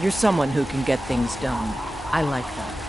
You're someone who can get things done. I like that.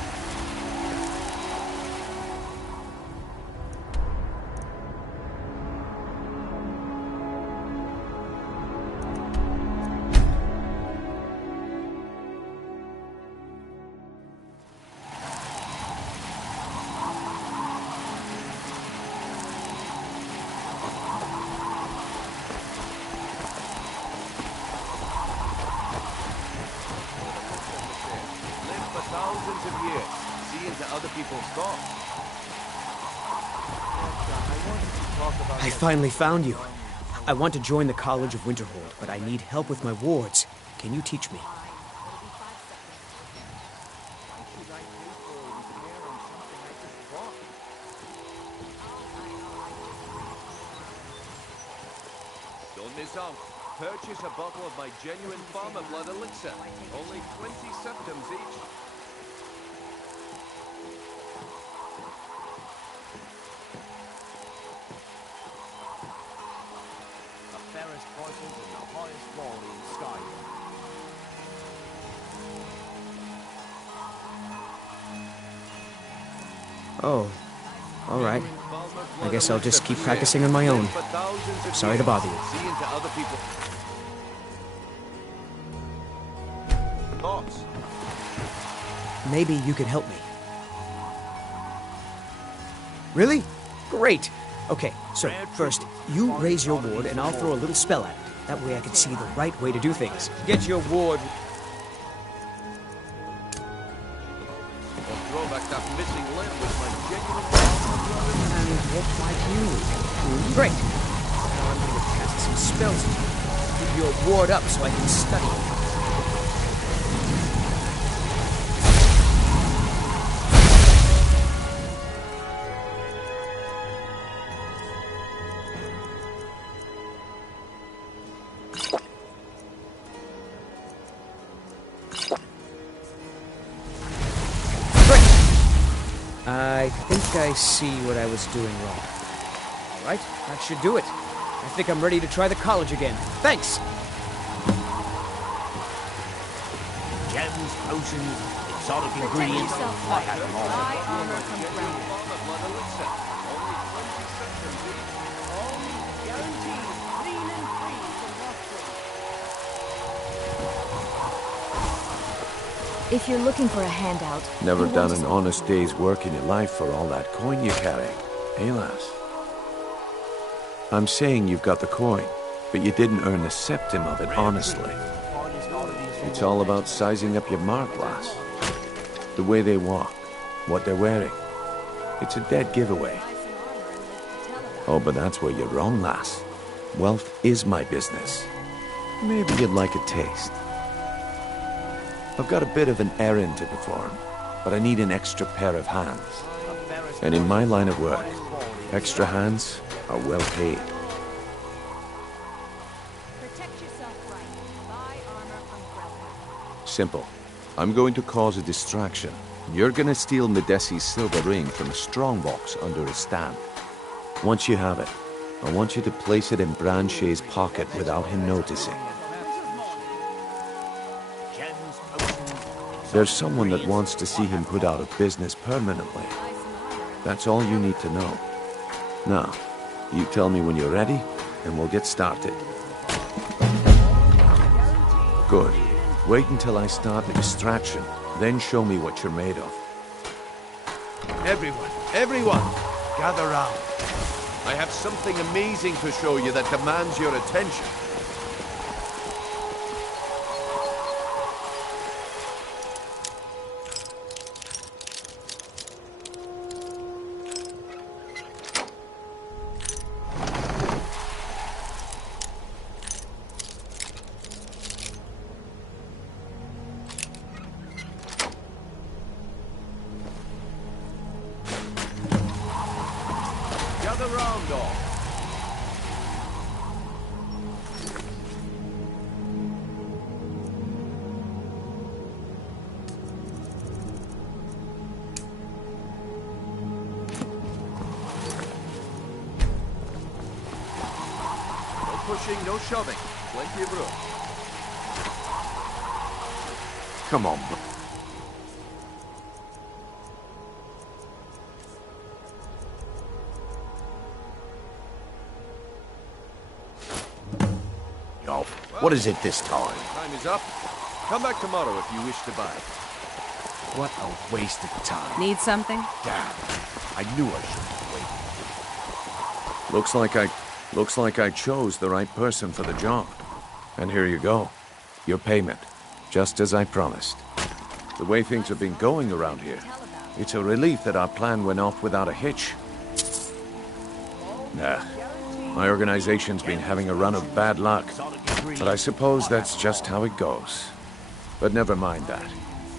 I finally found you. I want to join the College of Winterhold, but I need help with my wards. Can you teach me? Don't miss out. Purchase a bottle of my genuine farmer blood elixir. Only 20 septims each. Fairest prices and the highest quality in Skyrim. Oh, all right. I guess I'll just keep practicing on my own. Sorry to bother you. See into other people. Thoughts? Maybe you can help me. Really? Great! Okay, so first, you raise your ward and I'll throw a little spell at it. That way I can see the right way to do things. Get your ward. Or throw back that missing limb with my genuine And what might you? Great! Now I'm going to cast some spells at you. Keep your ward up so I can study. I think I see what I was doing wrong. All right, that should do it. I think I'm ready to try the college again. Thanks! Gems, potions, exotic ingredients. I have them all. farmer blood elixir. Only 20 septims each. Guaranteed clean and free from rustling. If you're looking for a handout... Never you done want an to- honest day's work in your life for all that coin you carry. Eh, lass? I'm saying you've got the coin, but you didn't earn a septim of it honestly. It's all about sizing up your mark, lass. The way they walk, what they're wearing. It's a dead giveaway. Oh, but that's where you're wrong, lass. Wealth is my business. Maybe you'd like a taste. I've got a bit of an errand to perform, but I need an extra pair of hands. And in my line of work, extra hands are well paid. Protect yourself right. Buy armor from Grelka. Simple. I'm going to cause a distraction. You're gonna steal Medesi's silver ring from a strongbox under his stand. Once you have it, I want you to place it in Branche's pocket without him noticing. There's someone that wants to see him put out of business permanently. That's all you need to know. Now, you tell me when you're ready, and we'll get started. Good. Wait until I start the distraction, then show me what you're made of. Everyone, gather round. I have something amazing to show you that demands your attention. Gather round, all. No pushing, no shoving. Plenty of room. Come on, bro. Yo, what is it this time? Time is up. Come back tomorrow if you wish to buy. What a waste of time. Need something? Damn. I knew I shouldn't have waited. Looks like I chose the right person for the job. And here you go. Your payment. Just as I promised. The way things have been going around here, it's a relief that our plan went off without a hitch. Nah. My organization's been having a run of bad luck. But I suppose that's just how it goes. But never mind that.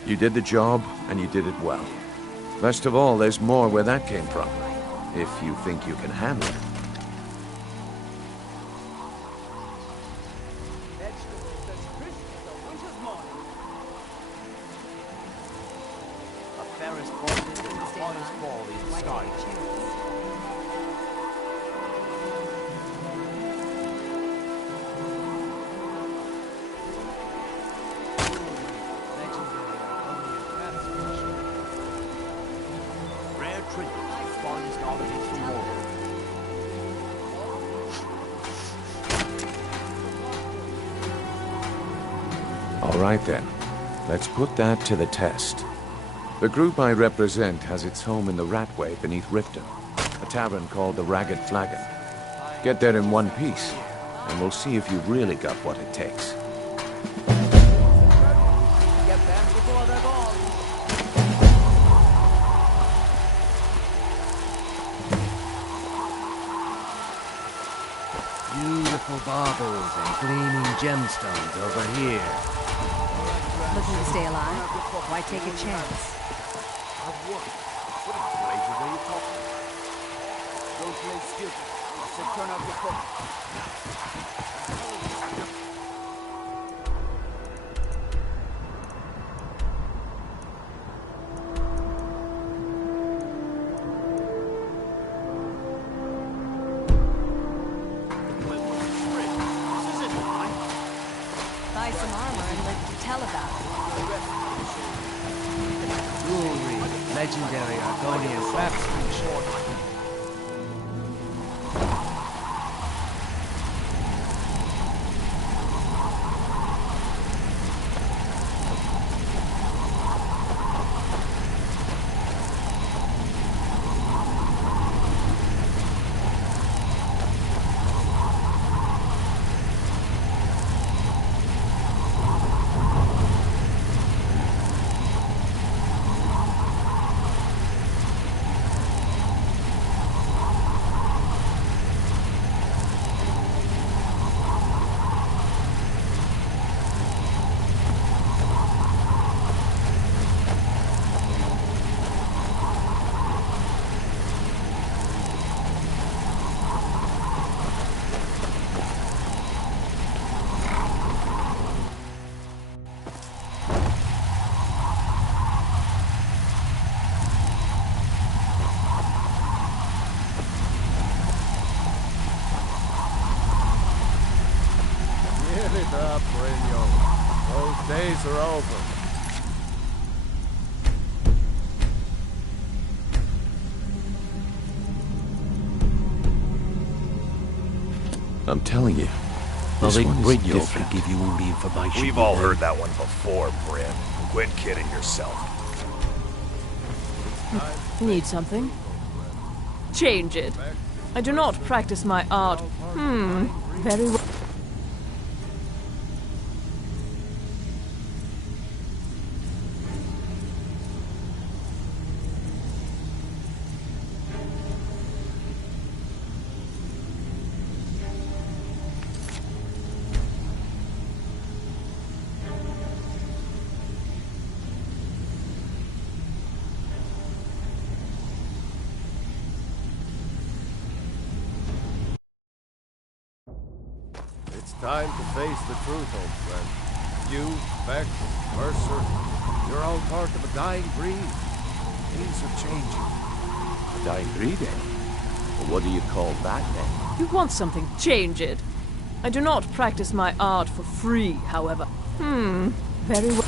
You did the job, and you did it well. Best of all, there's more where that came from. If you think you can handle it. Vegetables as crisp as a winter's morning. A Ferris bolted and the hottest ball in the sky. Rare trinkets, finest holidays tomorrow. All right then. Let's put that to the test. The group I represent has its home in the Ratway beneath Riften, a tavern called the Ragged Flagon. Get there in one piece, and we'll see if you've really got what it takes. Get them before they're gone. Beautiful baubles and gleaming gemstones over here. Looking to stay alive? Why take a chance? What in blazes are you talking about? Don't play stupid. I said turn off your phone. This isn't mine. Buy some armor and live to tell about it. Jewelry, legendary Argonian craftsmanship. Give it up, Brynjo. Those days are over. I'm telling you, Well, this they one is Brynjolf different. will give you all the information. We've you all need. heard that one before, Bryn. Quit kidding yourself. Need something? Change it. I do not practice my art. Very well. It's time to face the truth, old friend. You, Vex, Mercer, you're all part of a dying breed. Things are changing. A dying breed, eh? Well, what do you call that, then? You want something? Change it. I do not practice my art for free, however. Very well.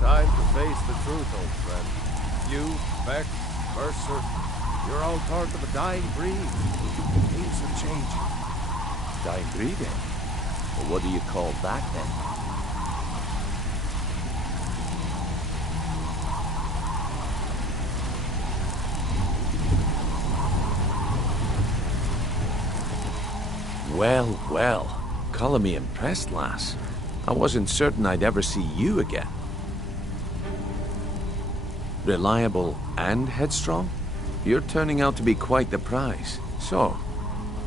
Time to face the truth, old friend. You, Beck, Mercer, you're all part of a dying breed. Things are changing. Dying breed, eh? Well, what do you call that, then? Well, well. Call me impressed, lass. I wasn't certain I'd ever see you again. Reliable and headstrong? You're turning out to be quite the prize. So,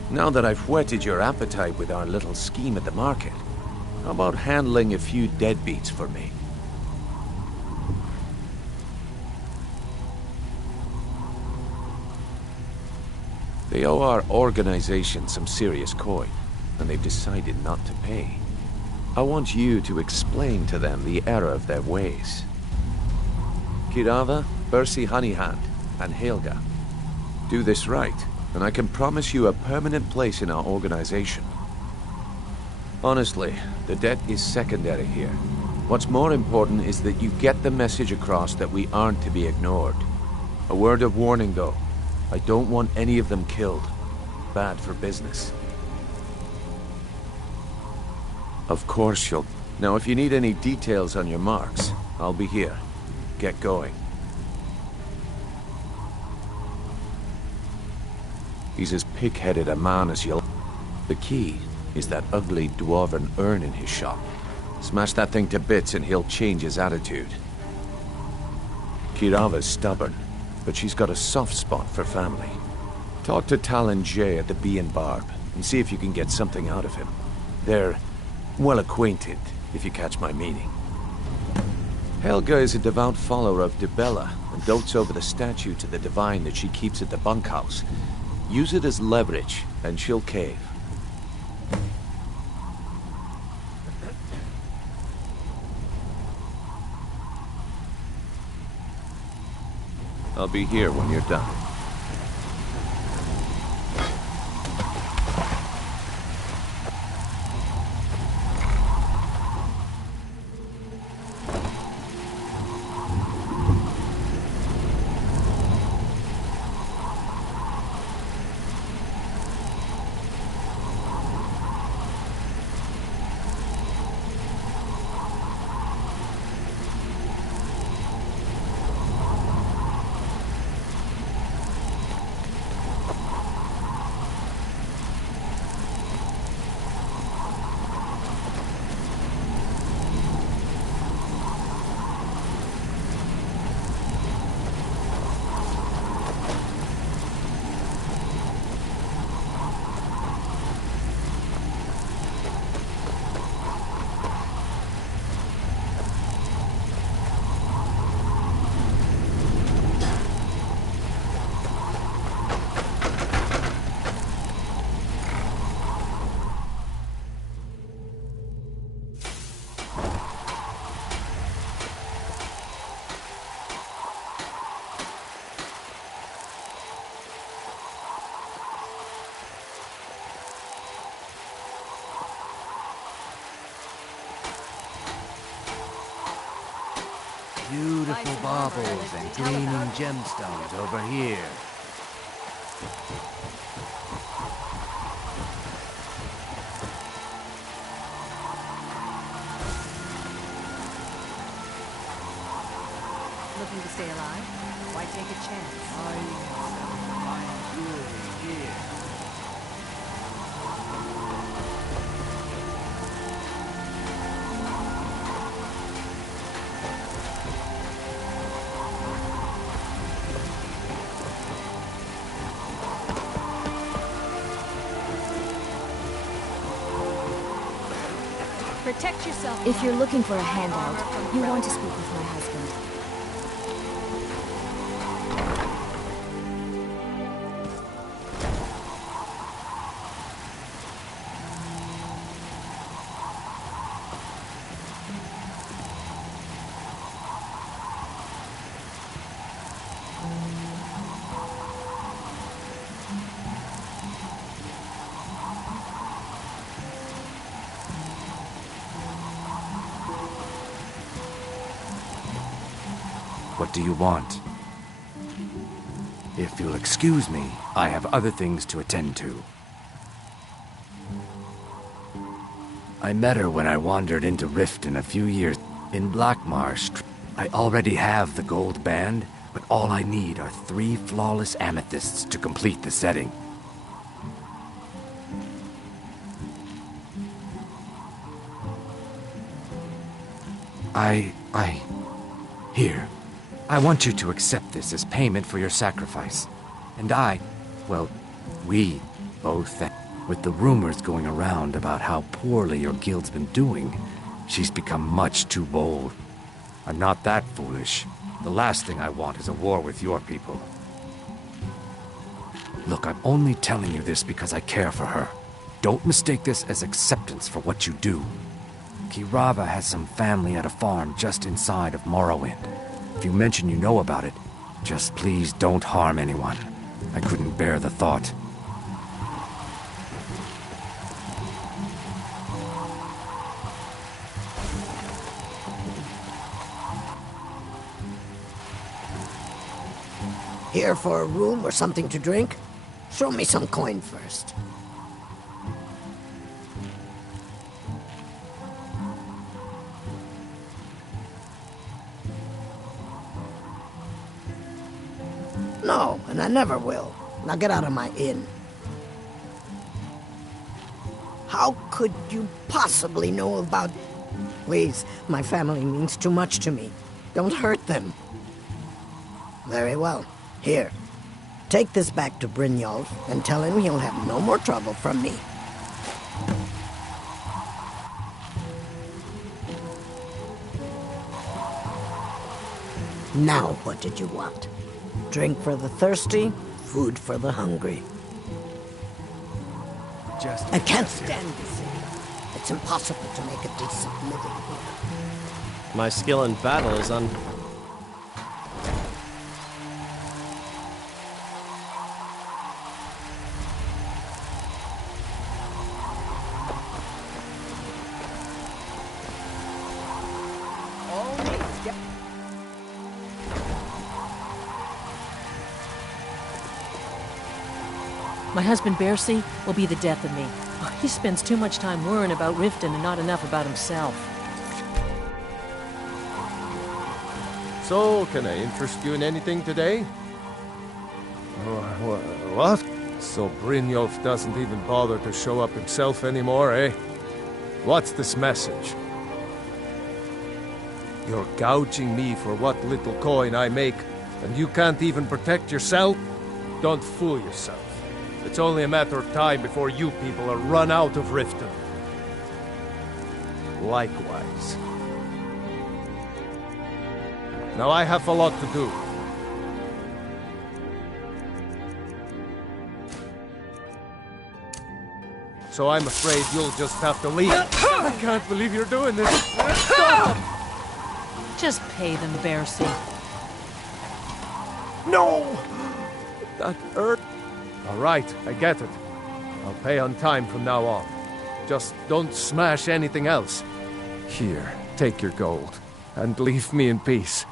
now that I've whetted your appetite with our little scheme at the market, how about handling a few deadbeats for me? They owe our organization some serious coin, and they've decided not to pay. I want you to explain to them the error of their ways. Kirava, Bersi Honeyhand, and Helga. Do this right, and I can promise you a permanent place in our organization. Honestly, the debt is secondary here. What's more important is that you get the message across that we aren't to be ignored. A word of warning, though. I don't want any of them killed. Bad for business. Of course you'll... Now, if you need any details on your marks, I'll be here. Get going. He's as pig-headed a man as you'll... The key is that ugly dwarven urn in his shop. Smash that thing to bits and he'll change his attitude. Kirava's stubborn, but she's got a soft spot for family. Talk to Talon Jay at the Bee and Barb and see if you can get something out of him. They're well acquainted, if you catch my meaning. Helga is a devout follower of Dibella and dotes over the statue to the divine that she keeps at the bunkhouse. Use it as leverage, and she'll cave. I'll be here when you're done. Beautiful baubles and gleaming gemstones over here. Looking to stay alive? Why take a chance? Fine jewelry here. Protect yourself. If you're looking for a handout, you want to speak with my husband. What do you want? If you'll excuse me, I have other things to attend to. I met her when I wandered into Riften a few years in Blackmarsh. I already have the gold band, but all I need are 3 flawless amethysts to complete the setting. Here. I want you to accept this as payment for your sacrifice. And we both, with the rumors going around about how poorly your guild's been doing, she's become much too bold. I'm not that foolish. The last thing I want is a war with your people. Look, I'm only telling you this because I care for her. Don't mistake this as acceptance for what you do. Kirava has some family at a farm just inside of Morrowind. If you mention you know about it, just please don't harm anyone. I couldn't bear the thought. Here for a room or something to drink? Show me some coin first. No, and I never will. Now get out of my inn. How could you possibly know about... Please, my family means too much to me. Don't hurt them. Very well. Here. Take this back to Brynjolf and tell him he'll have no more trouble from me. Now what did you want? Drink for the thirsty, food for the hungry. I can't stand this city. It's impossible to make a decent living here. My skill in battle is My husband, Bercy, will be the death of me. He spends too much time worrying about Riften and not enough about himself. So, can I interest you in anything today? What? So Brynjolf doesn't even bother to show up himself anymore, eh? What's this message? You're gouging me for what little coin I make, and you can't even protect yourself? Don't fool yourself. It's only a matter of time before you people are run out of Riften. Likewise. Now I have a lot to do. So I'm afraid you'll just have to leave. I can't believe you're doing this. Stop! Just pay them, Bercy. No! That hurt. All right, I get it. I'll pay on time from now on. Just don't smash anything else. Here, take your gold, and leave me in peace.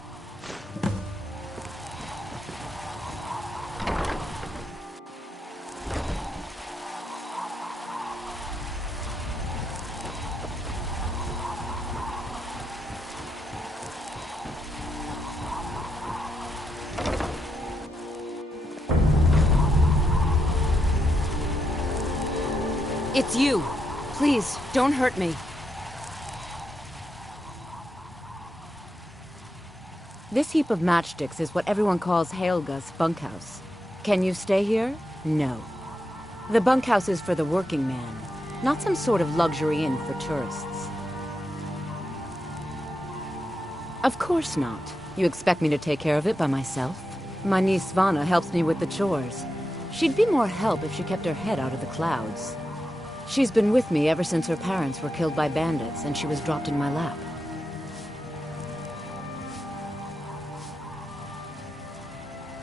It's you. Please, don't hurt me. This heap of matchsticks is what everyone calls Helga's bunkhouse. Can you stay here? No. The bunkhouse is for the working man, not some sort of luxury inn for tourists. Of course not. You expect me to take care of it by myself? My niece Svana helps me with the chores. She'd be more help if she kept her head out of the clouds. She's been with me ever since her parents were killed by bandits and she was dropped in my lap.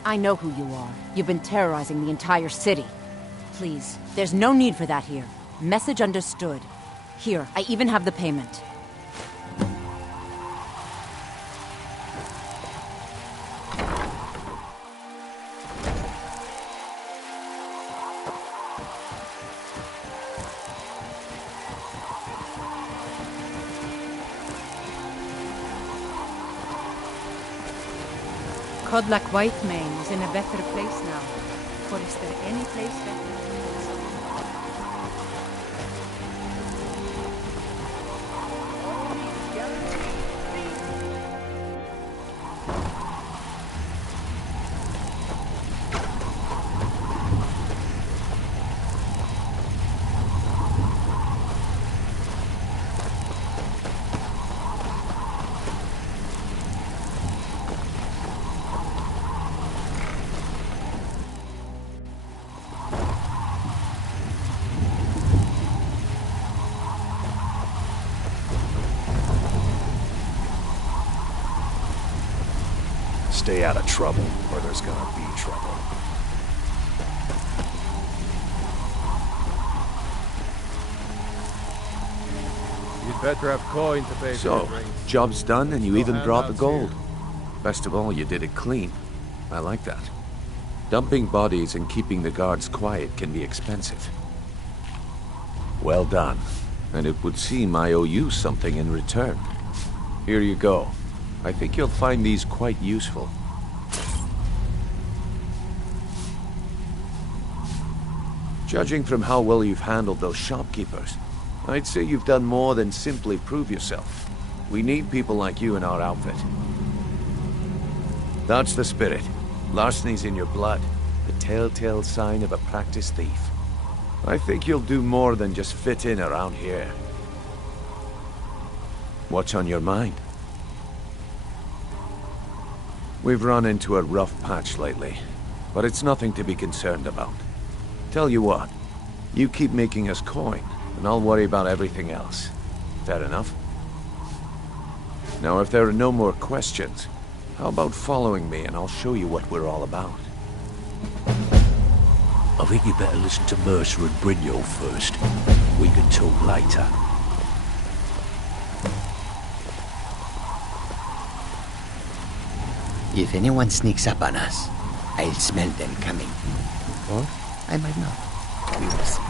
I know who you are. You've been terrorizing the entire city. Please, there's no need for that here. Message understood. Here, I even have the payment. Kodlak Whitemane is in a better place now. For is there any place better? Stay out of trouble, or there's gonna be trouble. You'd better have coin to pay for your So, drinks. job's done and you No even brought the handouts gold. here. Best of all, you did it clean. I like that. Dumping bodies and keeping the guards quiet can be expensive. Well done. And it would seem I owe you something in return. Here you go. I think you'll find these quite useful. Judging from how well you've handled those shopkeepers, I'd say you've done more than simply prove yourself. We need people like you in our outfit. That's the spirit. Larceny's in your blood. The telltale sign of a practiced thief. I think you'll do more than just fit in around here. What's on your mind? We've run into a rough patch lately, but it's nothing to be concerned about. Tell you what, you keep making us coin, and I'll worry about everything else. Fair enough? Now, if there are no more questions, how about following me and I'll show you what we're all about? I think you better listen to Mercer and Brynjolf first. We can talk later. If anyone sneaks up on us, I'll smell them coming. Or I might not. We will see.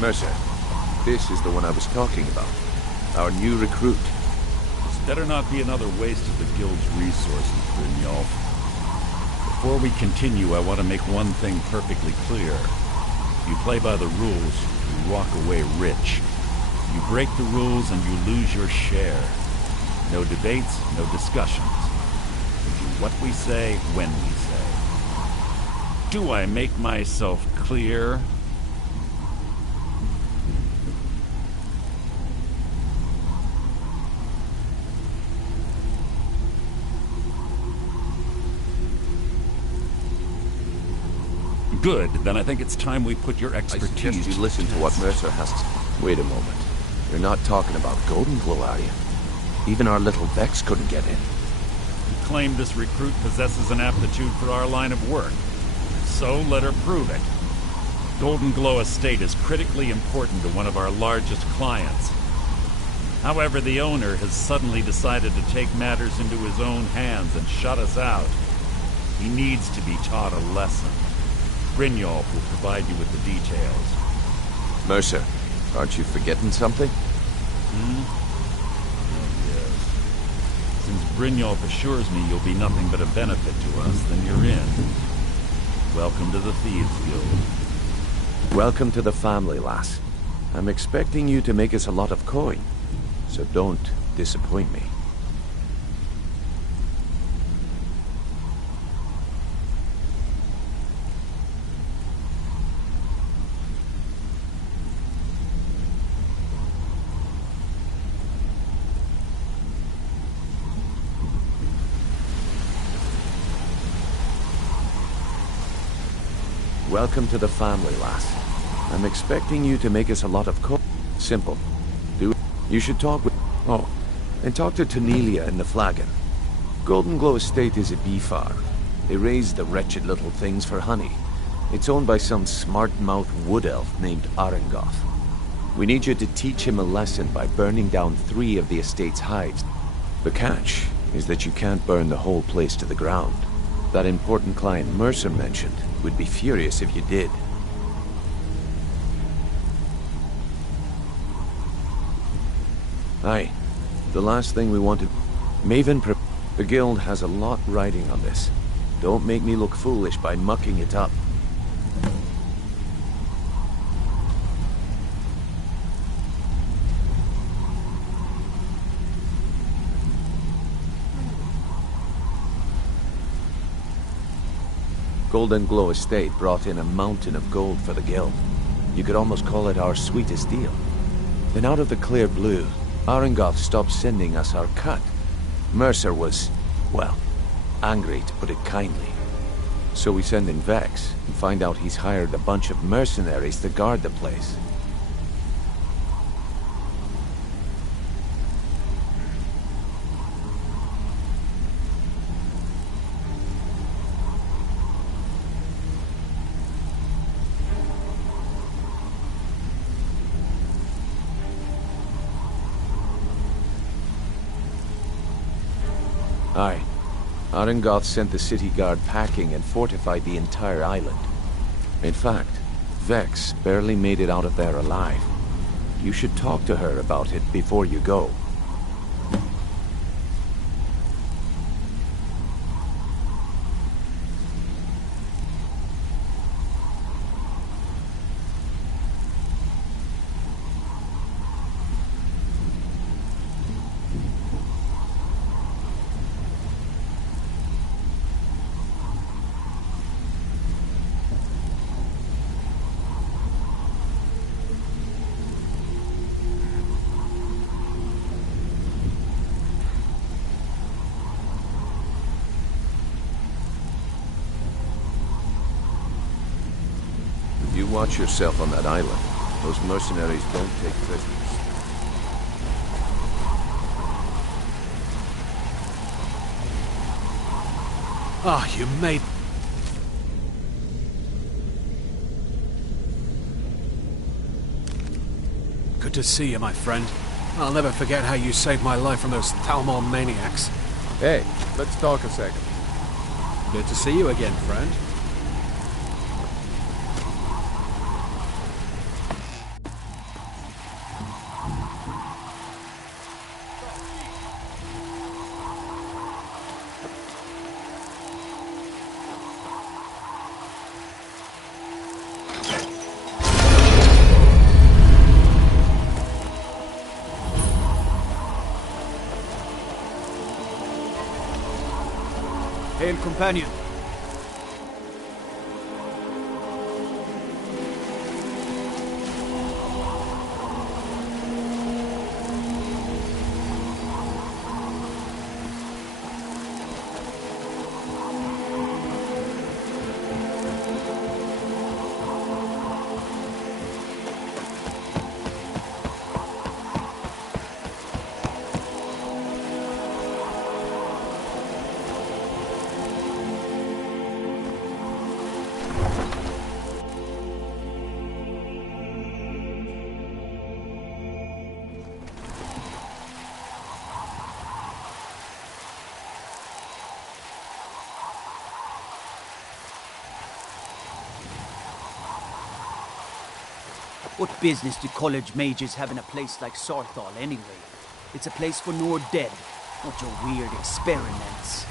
Mercer, this is the one I was talking about. Our new recruit. This better not be another waste of the guild's resources, Brynjolf. Before we continue, I want to make one thing perfectly clear. You play by the rules, you walk away rich. You break the rules and you lose your share. No debates, no discussions. We do what we say, when we say. Do I make myself clear? Good, then I think it's time we put your expertise... I suggest you listen to what Mercer has to say. Wait a moment. You're not talking about Golden Glow, are you? Even our little Vex couldn't get in. You claim this recruit possesses an aptitude for our line of work. So let her prove it. Golden Glow Estate is critically important to one of our largest clients. However, the owner has suddenly decided to take matters into his own hands and shut us out. He needs to be taught a lesson. Brynjolf will provide you with the details. Mercer, aren't you forgetting something? Oh, yes. Since Brynjolf assures me you'll be nothing but a benefit to us, then you're in. Welcome to the Thieves Guild. Welcome to the family, lass. I'm expecting you to make us a lot of coin, so don't disappoint me. Welcome to the family, lass. I'm expecting you to make us a lot of coin. Simple. Do it. You should talk with... Oh, and talk to Tanelia in the Flagon. Golden Glow Estate is a bee farm. They raise the wretched little things for honey. It's owned by some smart-mouthed wood elf named Arengoth. We need you to teach him a lesson by burning down 3 of the estate's hives. The catch is that you can't burn the whole place to the ground. That important client Mercer mentioned would be furious if you did. Aye. The last thing we wanted... Maven, the guild has a lot riding on this. Don't make me look foolish by mucking it up. Golden Glow Estate brought in a mountain of gold for the guild. You could almost call it our sweetest deal. Then out of the clear blue, Arengoth stopped sending us our cut. Mercer was, well, angry to put it kindly. So we send in Vex and find out he's hired a bunch of mercenaries to guard the place. Aye. Arengoth sent the city guard packing and fortified the entire island. In fact, Vex barely made it out of there alive. You should talk to her about it before you go. You watch yourself on that island. Those mercenaries don't take prisoners. Ah, you made... Good to see you, my friend. I'll never forget how you saved my life from those Thalmor maniacs. Hey, let's talk a second. Good to see you again, friend. Hail, companion. What business do college mages have in a place like Sarthal anyway? It's a place for Nord dead, not your weird experiments.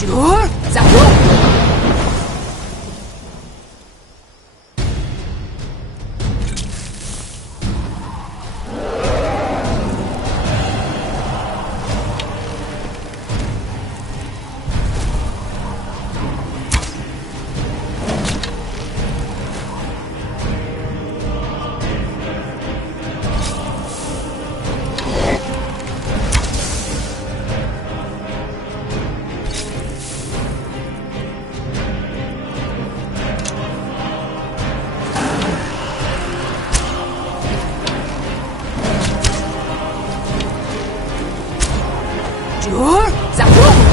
Jur, Zaru! Jur, Zaru!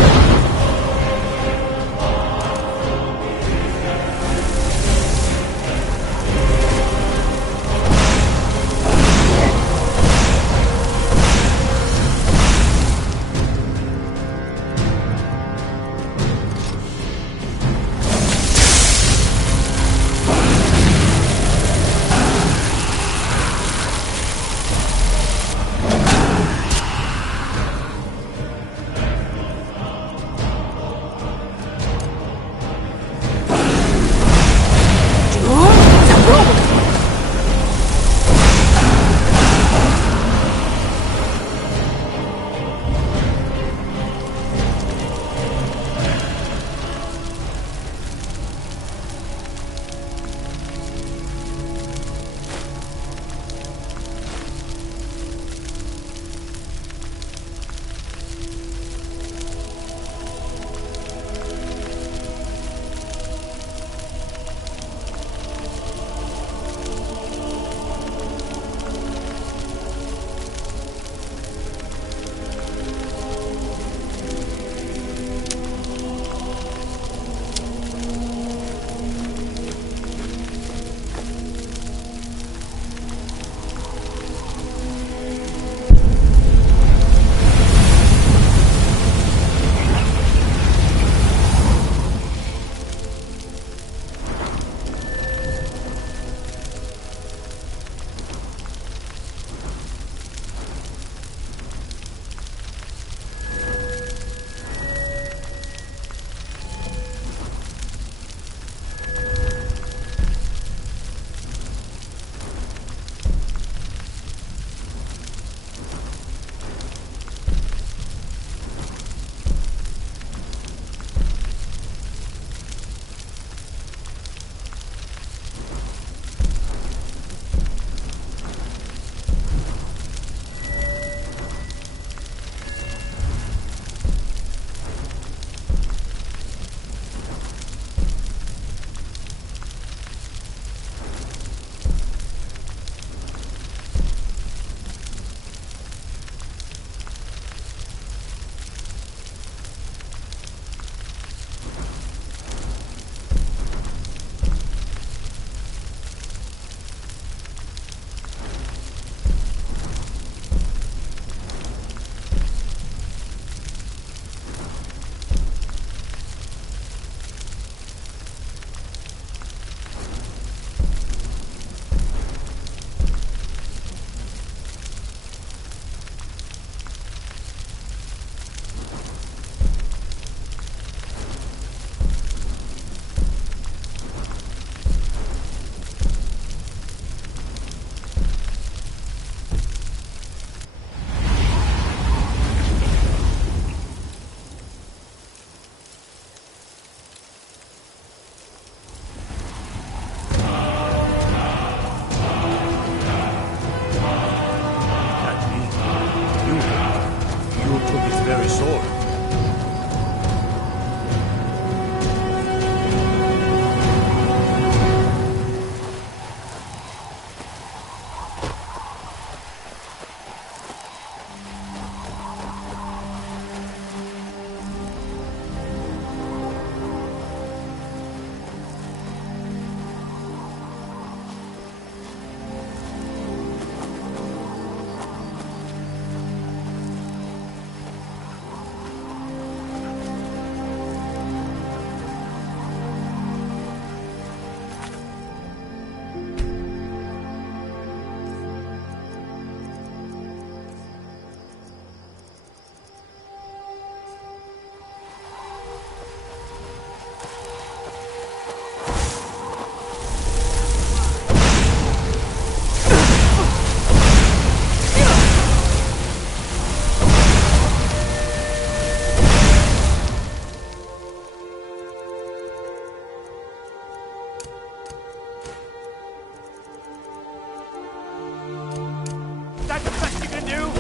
do?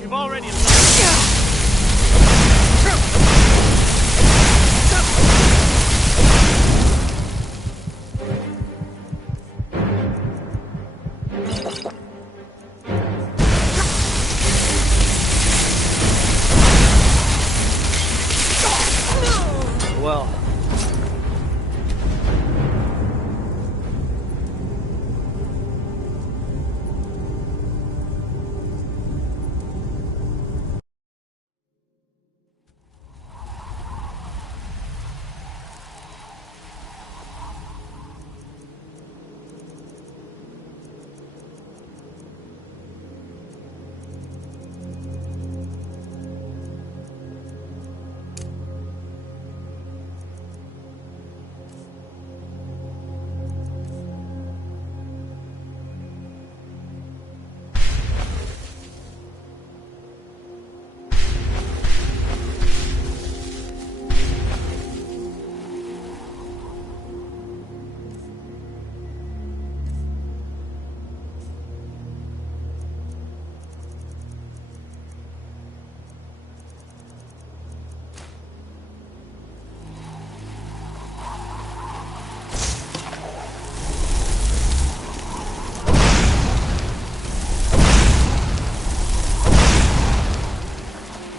You've already well.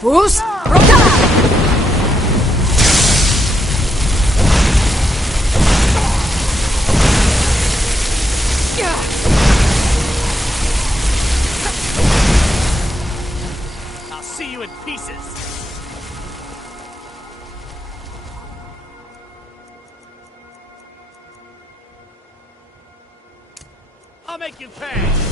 Bruce, Rota! I'll see you in pieces. I'll make you pay.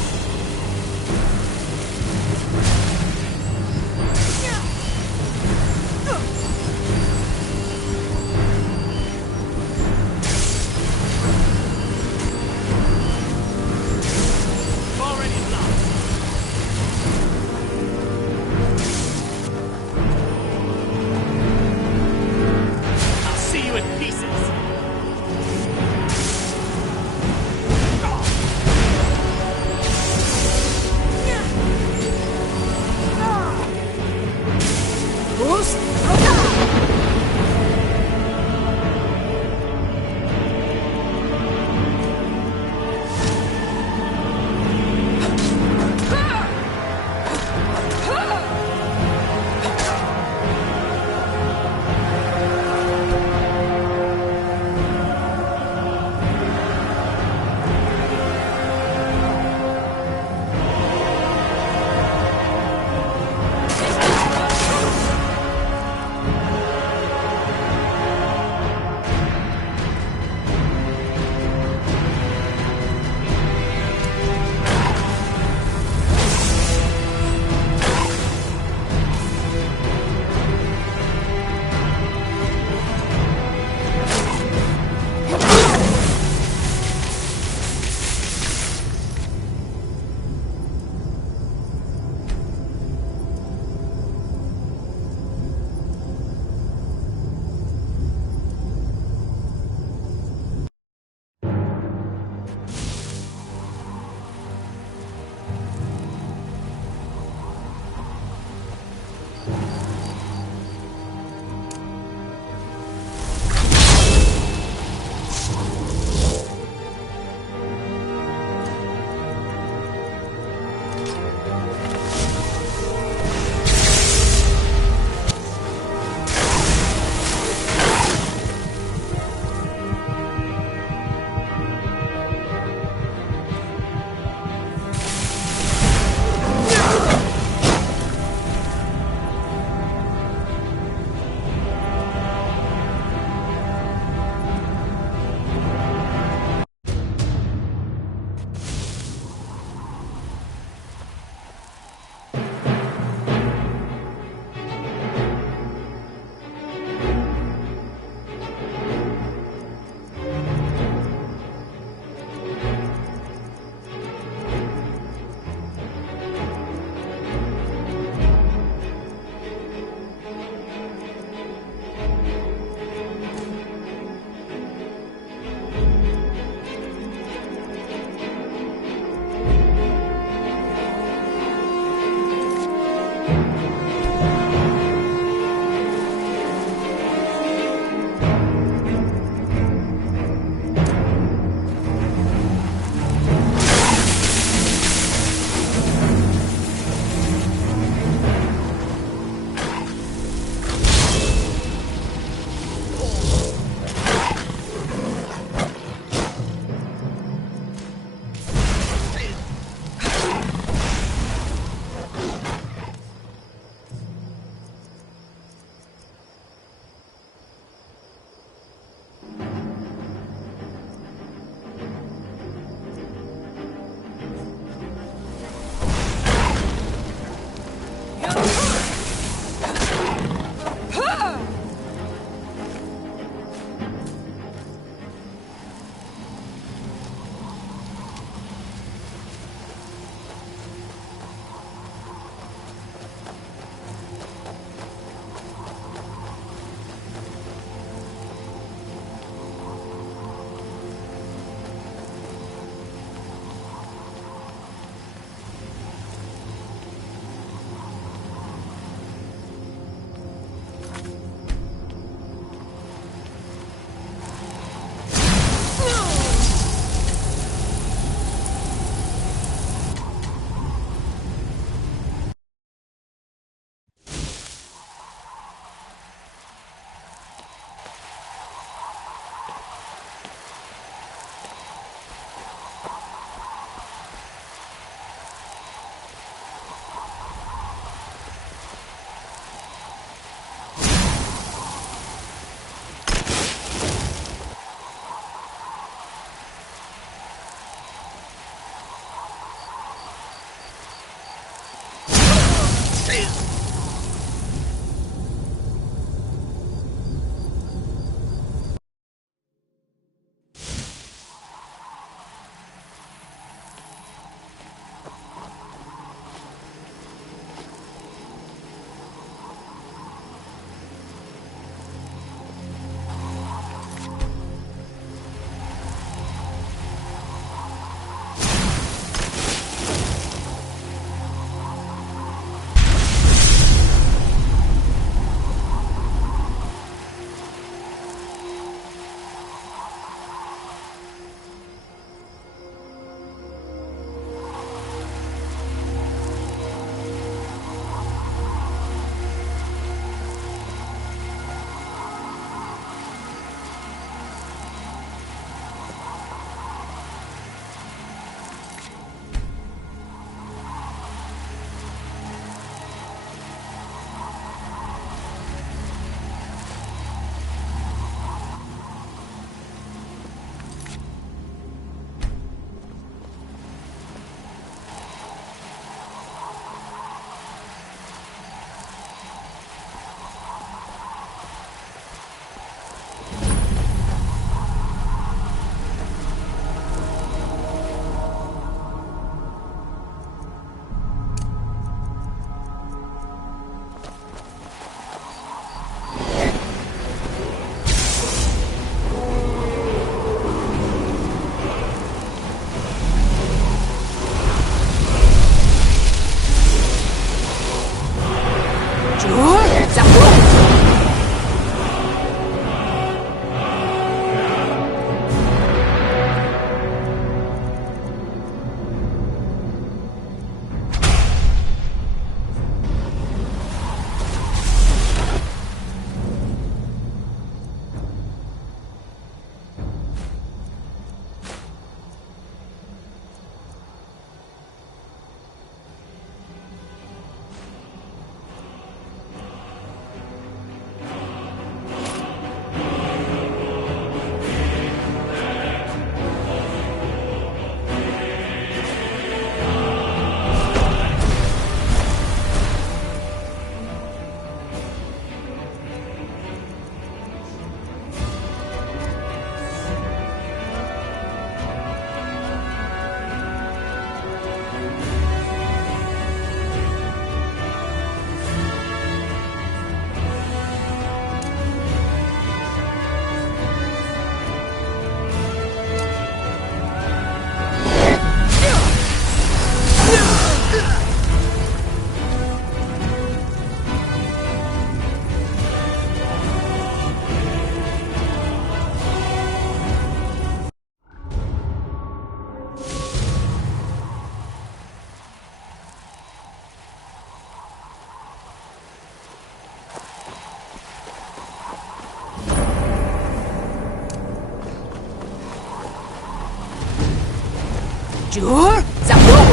Chúa, giặc đô.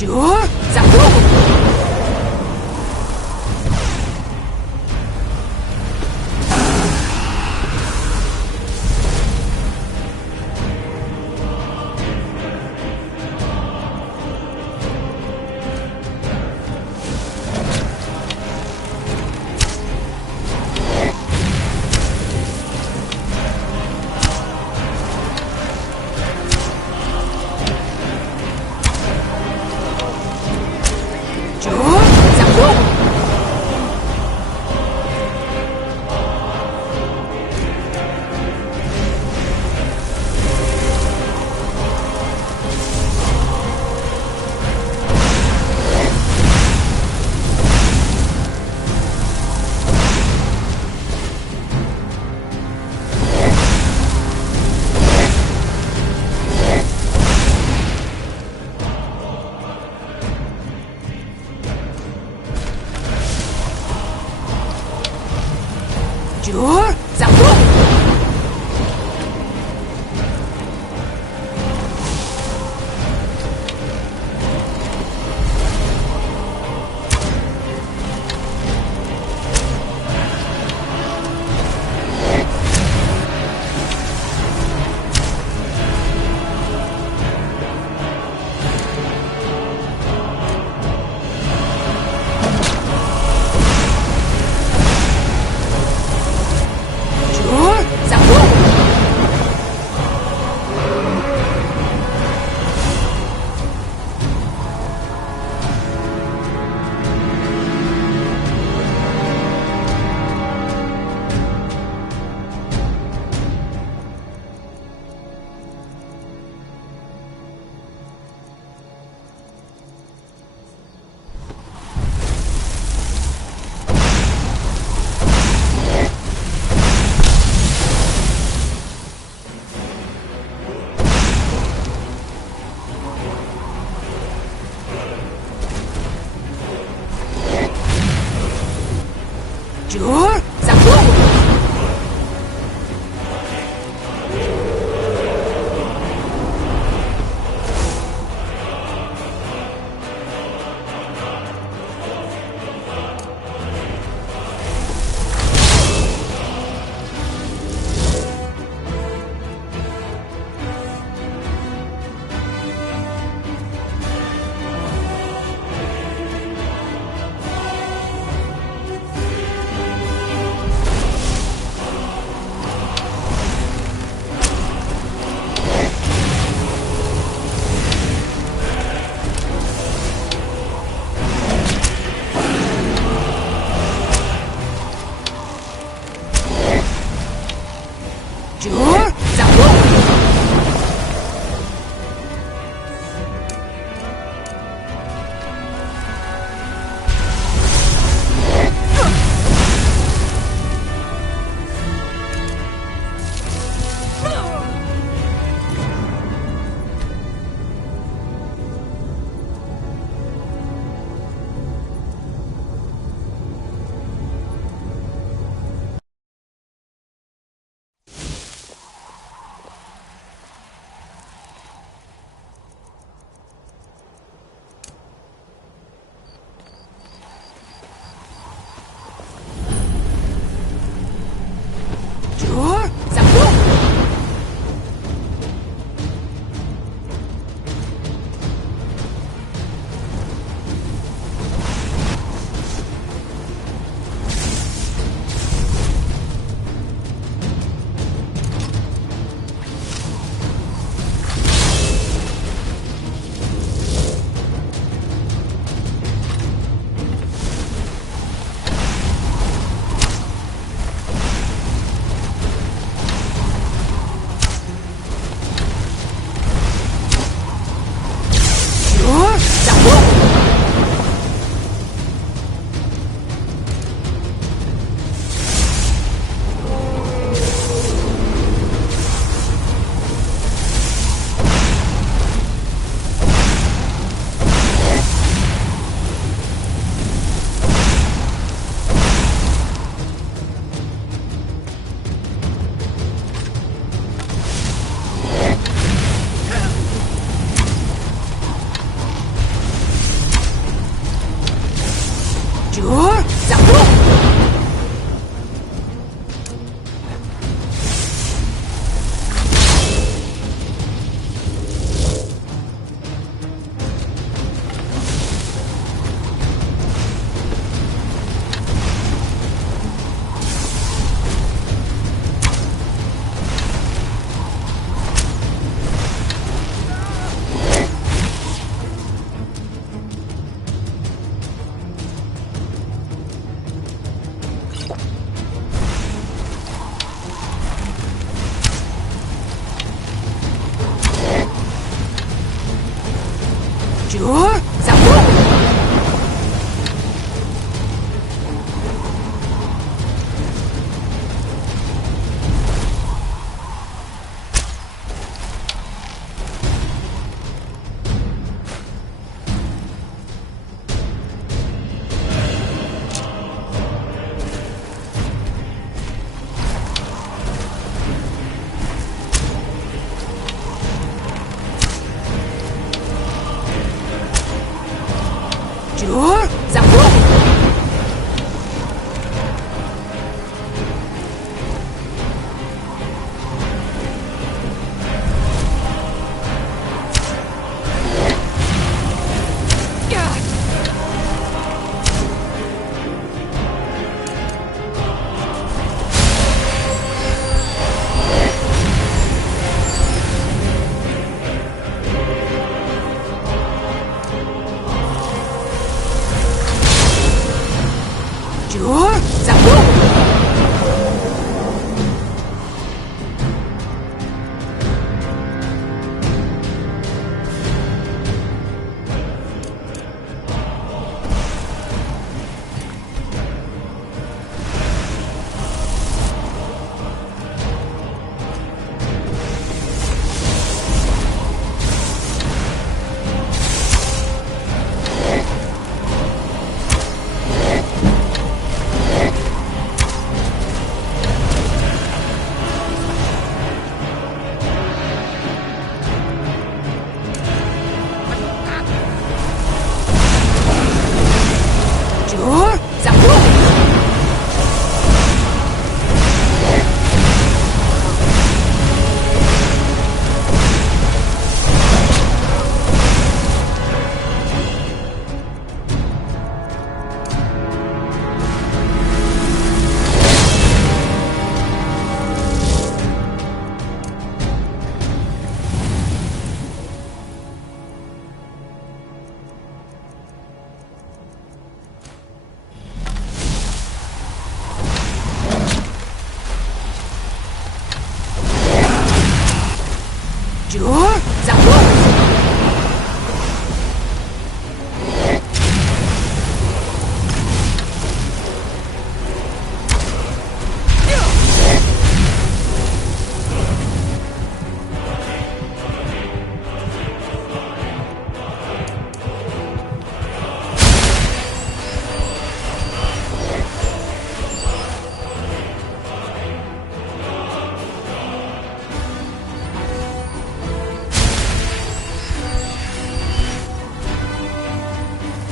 Chúa, giặc đô. Chúa, giặc đô. Chúa, giặc đô. Chúa, giặc lúc. Chúa, giặc lúc. Chúa, giặc lúc. Chúa, giặc lúc. Chúa, giặc lúc. Chúa, giặc lúc.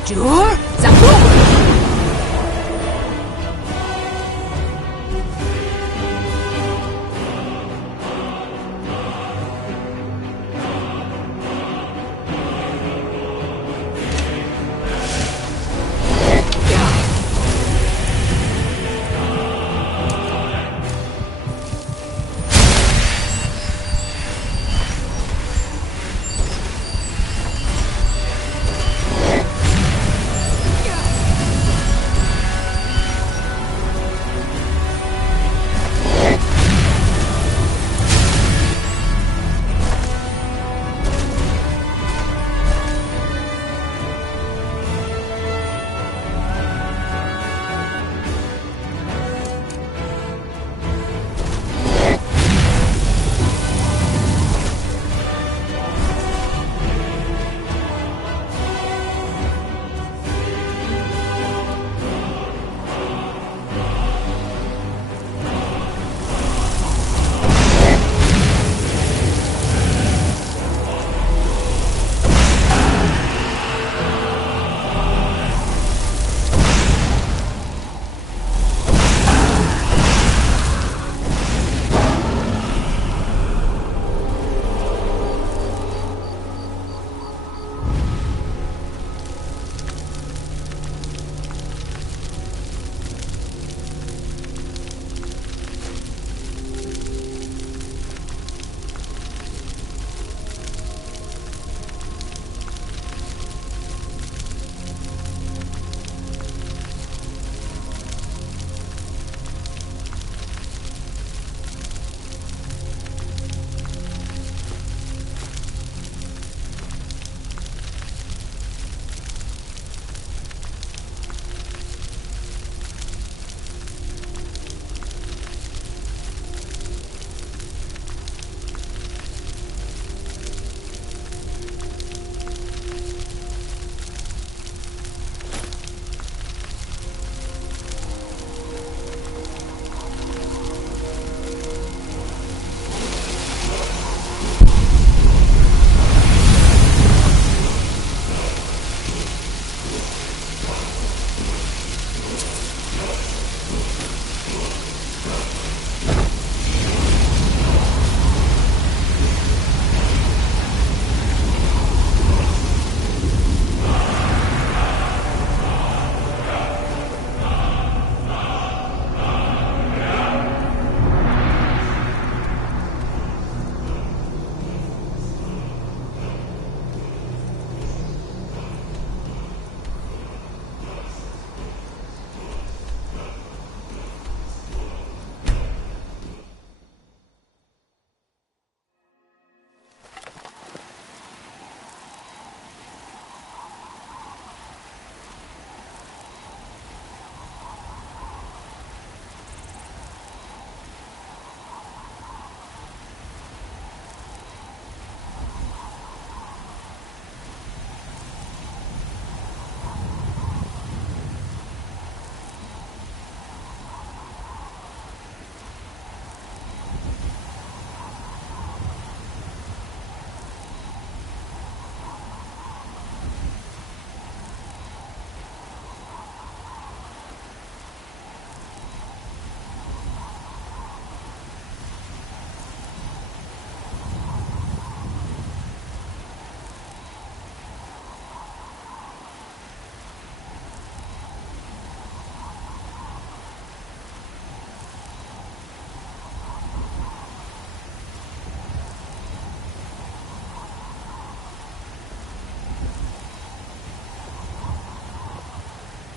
Chúa, giặc lúc.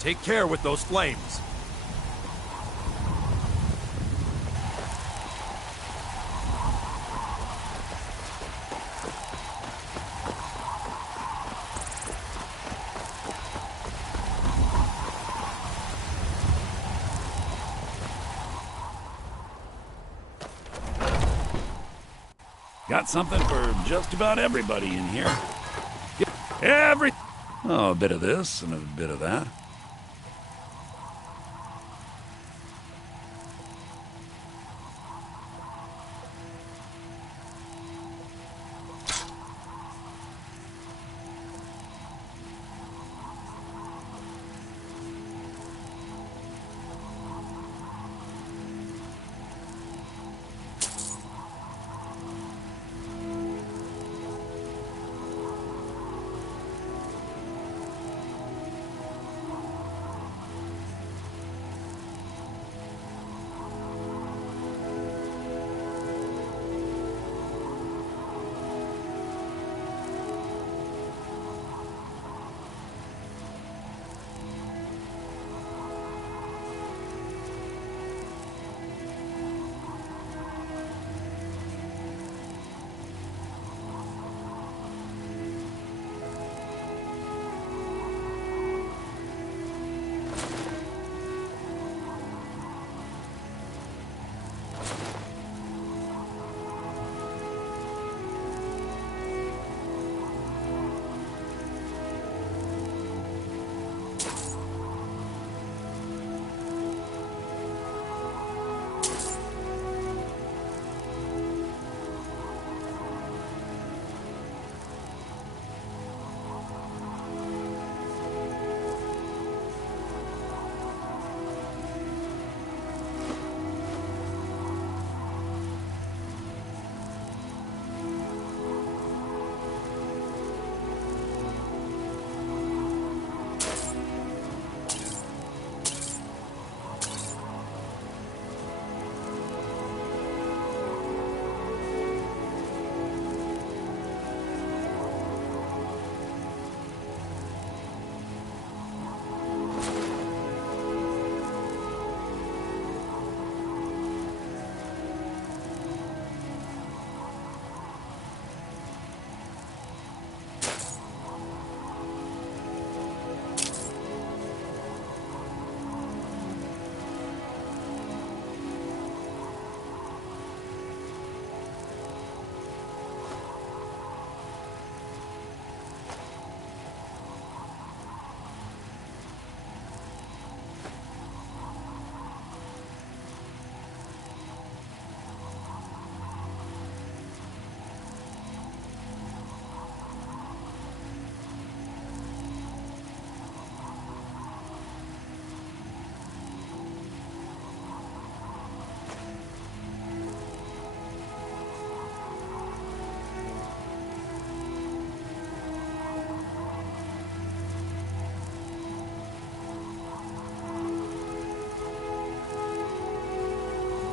Take care with those flames. Got something for just about everybody in here. Oh, a bit of this and a bit of that.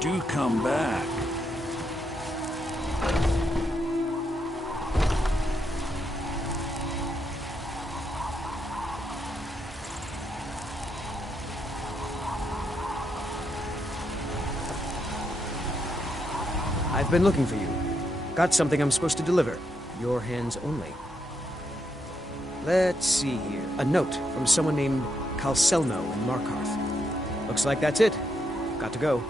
Do come back. I've been looking for you. Got something I'm supposed to deliver. Your hands only. Let's see here. A note from someone named Calcelno in Markarth. Looks like that's it. Got to go.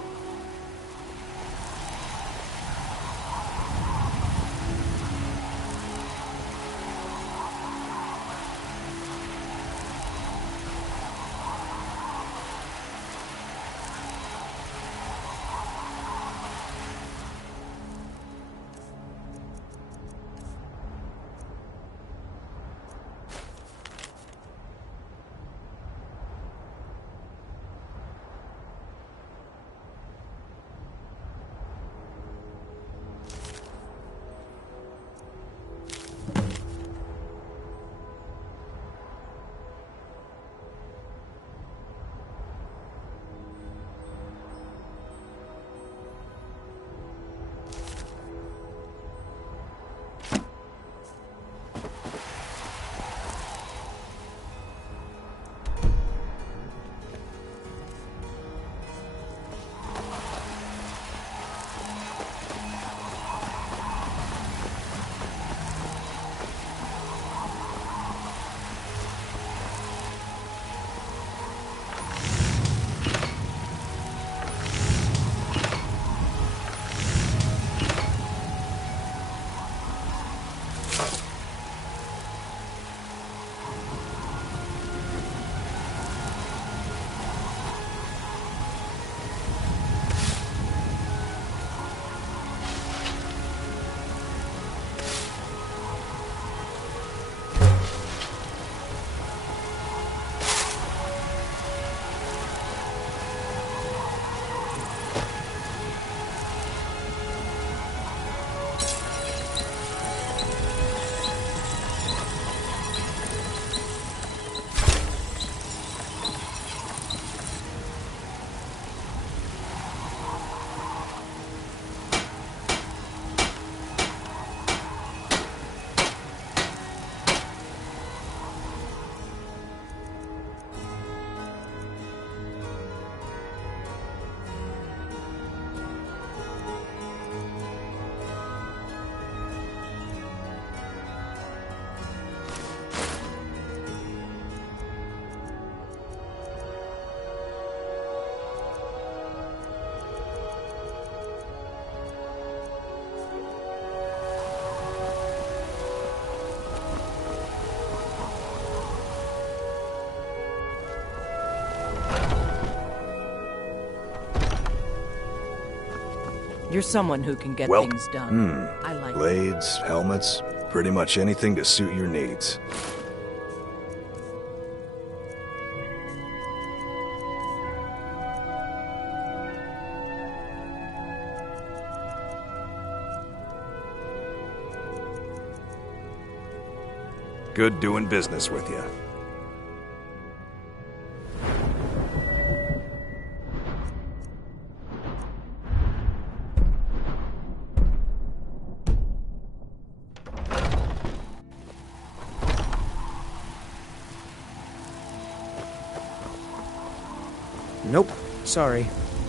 You're someone who can get Well, things done. I like blades, helmets, pretty much anything to suit your needs. Good doing business with you. Nope. Sorry.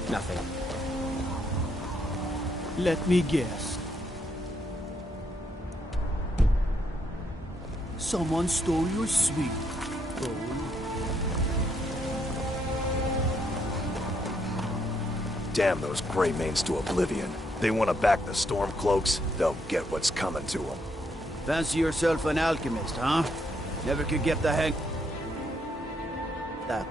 Nothing. Let me guess. Someone stole your sweet gold. Damn those Grey Manes to oblivion. They want to back the Stormcloaks, they'll get what's coming to them. Fancy yourself an alchemist, huh? Never could get the hang... that.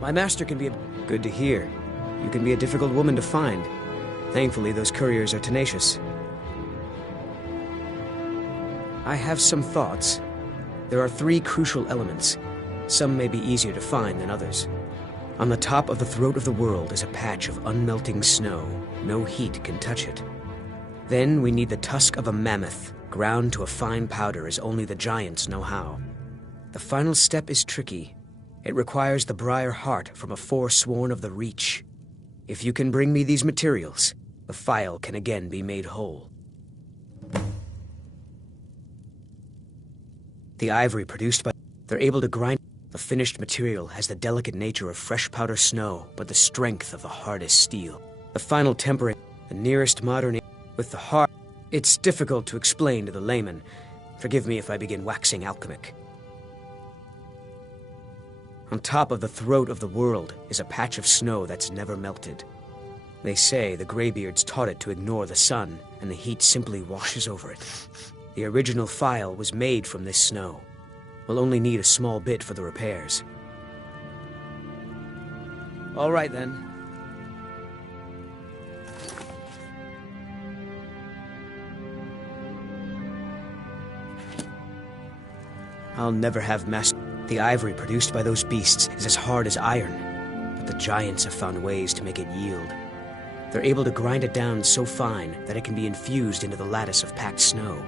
My master can be good to hear. You can be a difficult woman to find. Thankfully, those couriers are tenacious. I have some thoughts. There are 3 crucial elements. Some may be easier to find than others. On the top of the throat of the world is a patch of unmelting snow. No heat can touch it. Then we need the tusk of a mammoth, ground to a fine powder as only the giants know how. The final step is tricky. It requires the briar heart from a forsworn of the Reach. If you can bring me these materials, the file can again be made whole. The ivory produced by... They're able to grind... The finished material has the delicate nature of fresh powder snow, but the strength of the hardest steel. The final tempering... The nearest modern... With the heart... It's difficult to explain to the layman. Forgive me if I begin waxing alchemic. On top of the throat of the world is a patch of snow that's never melted. They say the Greybeards taught it to ignore the sun, and the heat simply washes over it. The original file was made from this snow. We'll only need a small bit for the repairs. All right, then. I'll never have mastered. The ivory produced by those beasts is as hard as iron, but the giants have found ways to make it yield. They're able to grind it down so fine that it can be infused into the lattice of packed snow.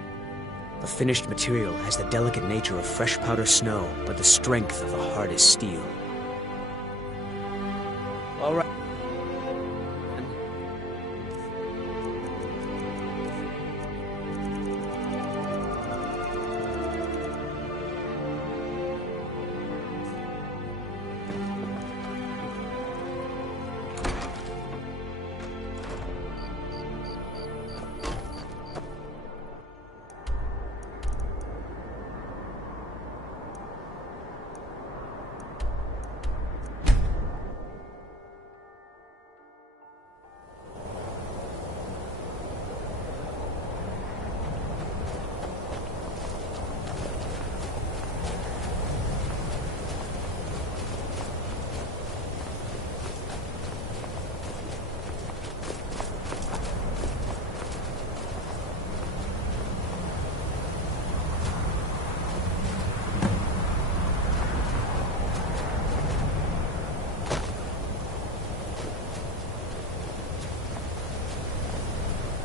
The finished material has the delicate nature of fresh powder snow, but the strength of the hardest steel. All right.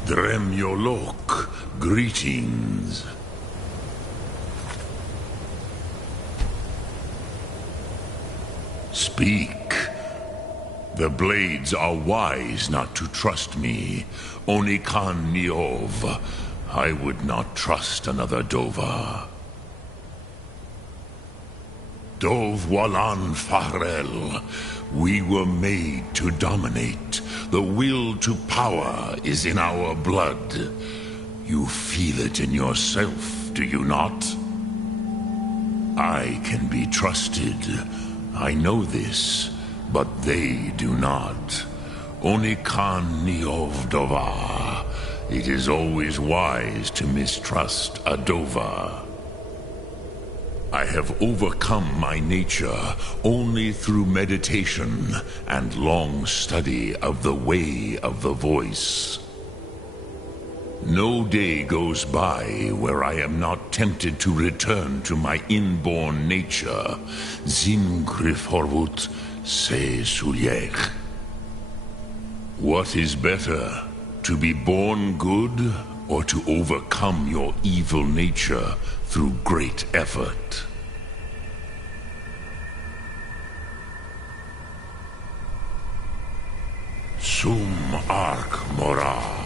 Dremyolok, greetings. Speak. The blades are wise not to trust me. Onikan Niov. I would not trust another Dova. Dov Walan Farel. We were made to dominate. The will to power is in our blood. You feel it in yourself, do you not? I can be trusted. I know this, but they do not. Onikan Niov Dova. It is always wise to mistrust a Dova. I have overcome my nature only through meditation and long study of the way of the voice. No day goes by where I am not tempted to return to my inborn nature. Zimgrifhorvut se sulyech. What is better, to be born good or to overcome your evil nature through great effort? Sum arc mora.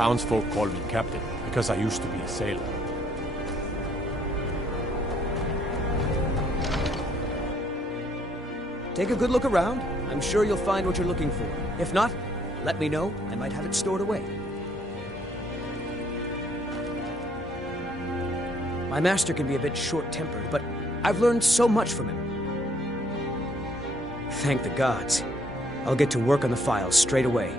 Townsfolk call me captain because I used to be a sailor. Take a good look around. I'm sure you'll find what you're looking for. If not, let me know. I might have it stored away. My master can be a bit short-tempered, but I've learned so much from him. Thank the gods. I'll get to work on the files straight away.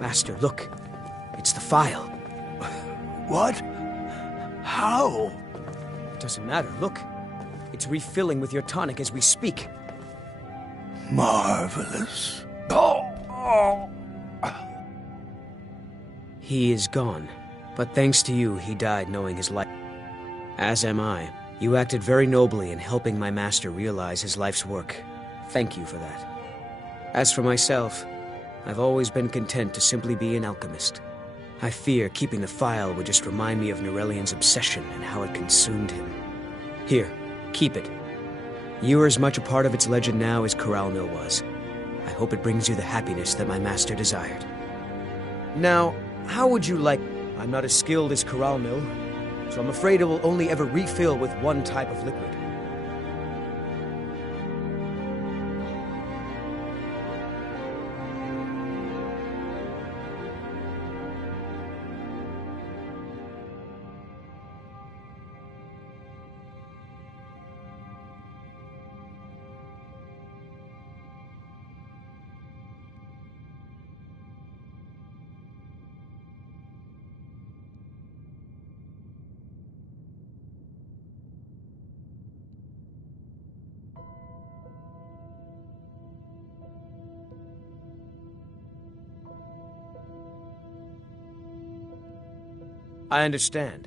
Master, look. It's the file. What? How? It doesn't matter. Look. It's refilling with your tonic as we speak. Marvelous. He is gone. But thanks to you, he died knowing his life. As am I. You acted very nobly in helping my master realize his life's work. Thank you for that. As for myself, I've always been content to simply be an alchemist. I fear keeping the file would just remind me of Nerelian's obsession and how it consumed him. Here, keep it. You are as much a part of its legend now as Corral Mill was. I hope it brings you the happiness that my master desired. Now, how would you like... I'm not as skilled as Corral Mill, so I'm afraid it will only ever refill with one type of liquid. I understand.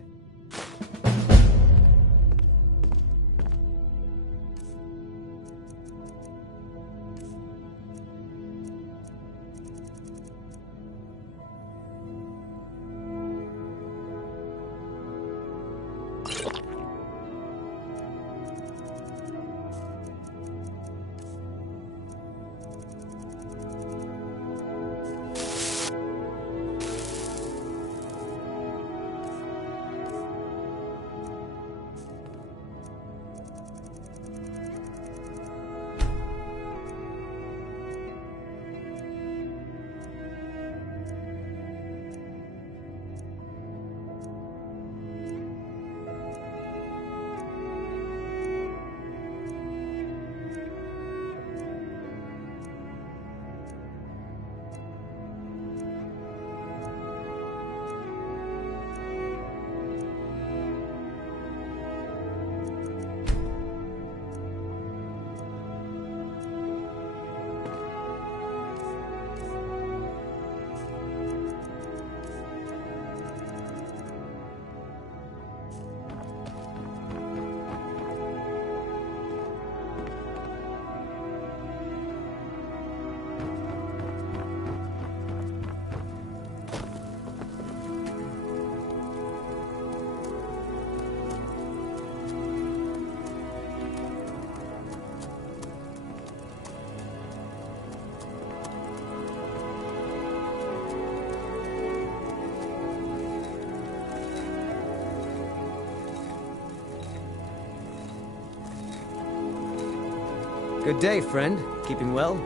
Good day, friend. Keeping well?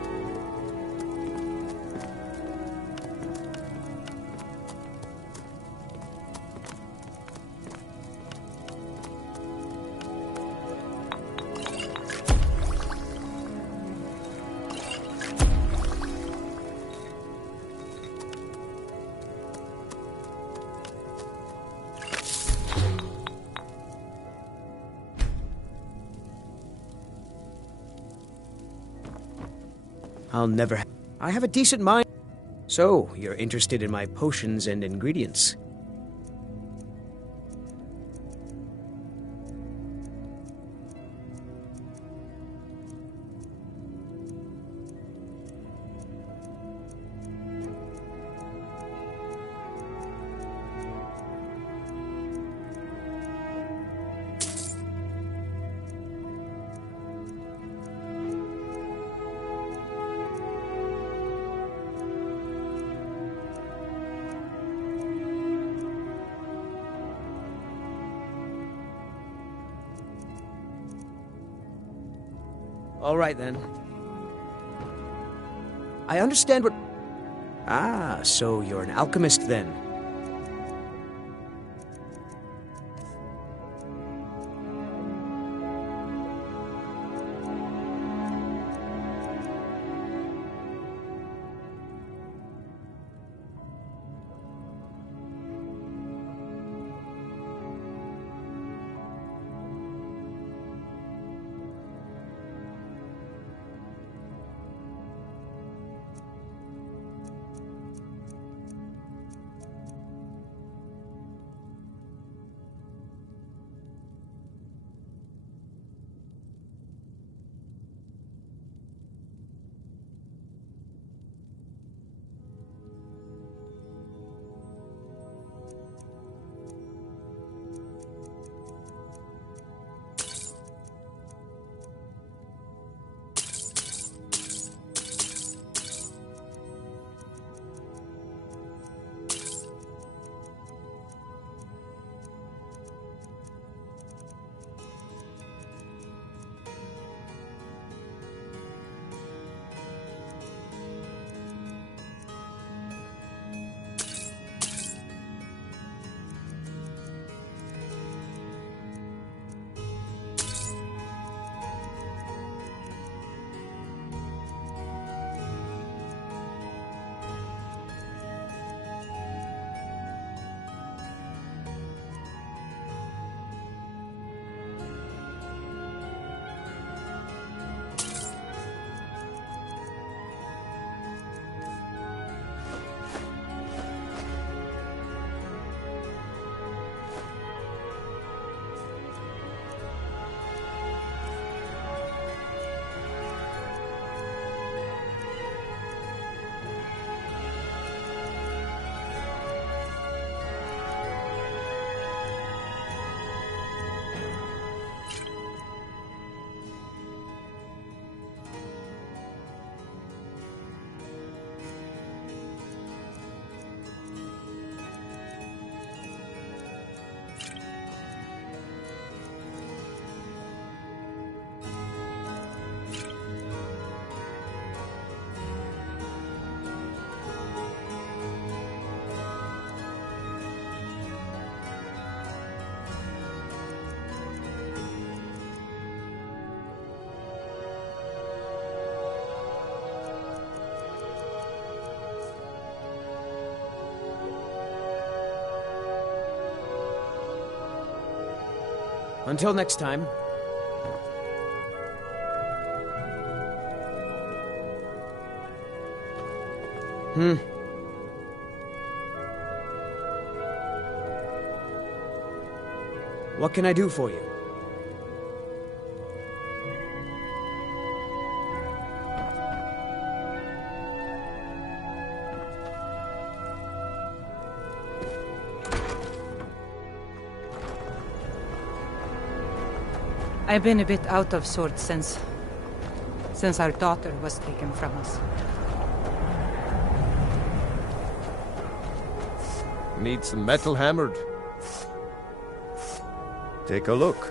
I'll never I have a decent mind. So, you're interested in my potions and ingredients? All right, then. I understand what... Ah, so you're an alchemist, then. Until next time. What can I do for you? I've been a bit out of sorts since our daughter was taken from us. Need some metal hammered. Take a look.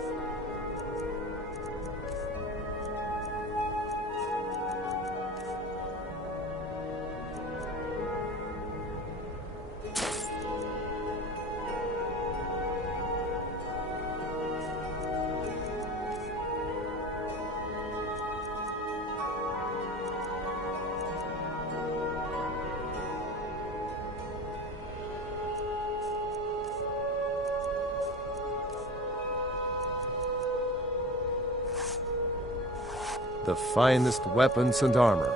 The finest weapons and armor.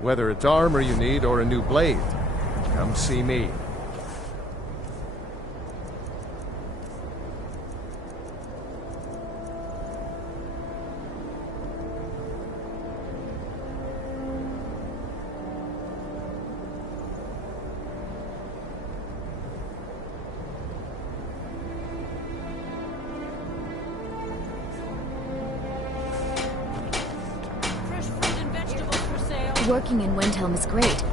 Whether it's armor you need or a new blade, come see me. Working in Windhelm is great.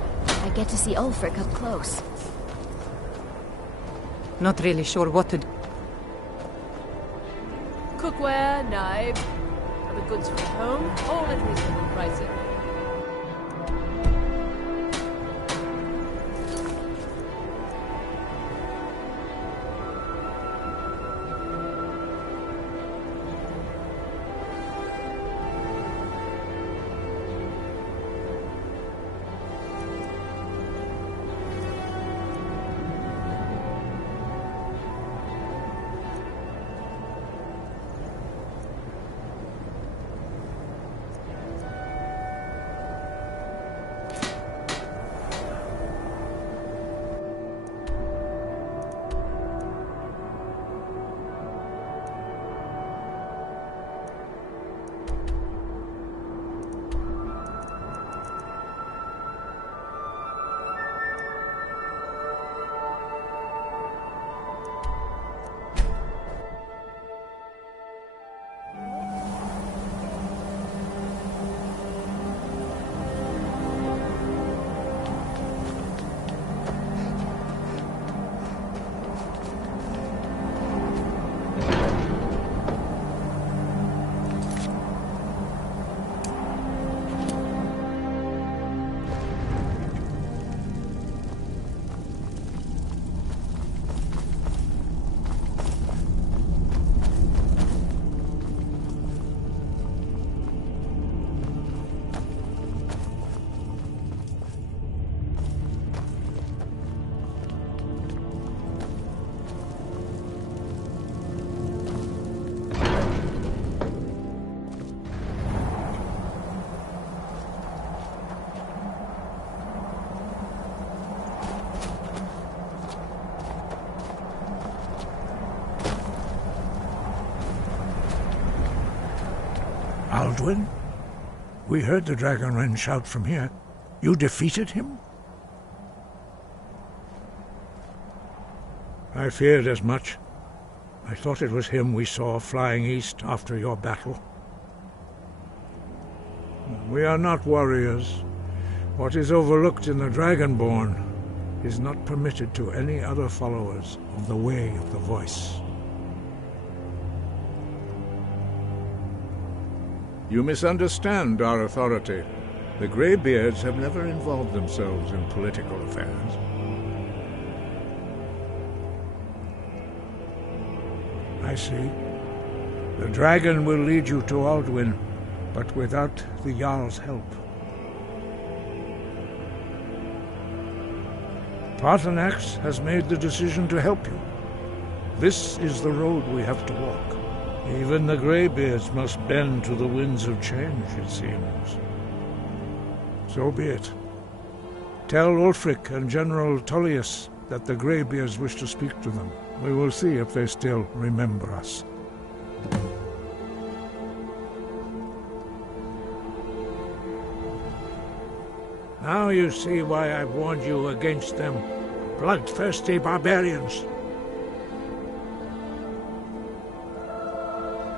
I get to see Ulfric up close. Not really sure what to do. Cookware, knives, other goods for home, all at reasonable prices. Alduin? We heard the Dragonren shout from here. You defeated him? I feared as much. I thought it was him we saw flying east after your battle. We are not warriors. What is overlooked in the Dragonborn is not permitted to any other followers of the Way of the Voice. You misunderstand our authority. The Greybeards have never involved themselves in political affairs. I see. The dragon will lead you to Alduin, but without the Jarl's help. Paarthurnax has made the decision to help you. This is the road we have to walk. Even the Greybeards must bend to the winds of change, it seems. So be it. Tell Ulfric and General Tullius that the Greybeards wish to speak to them. We will see if they still remember us. Now you see why I've warned you against them. Bloodthirsty barbarians.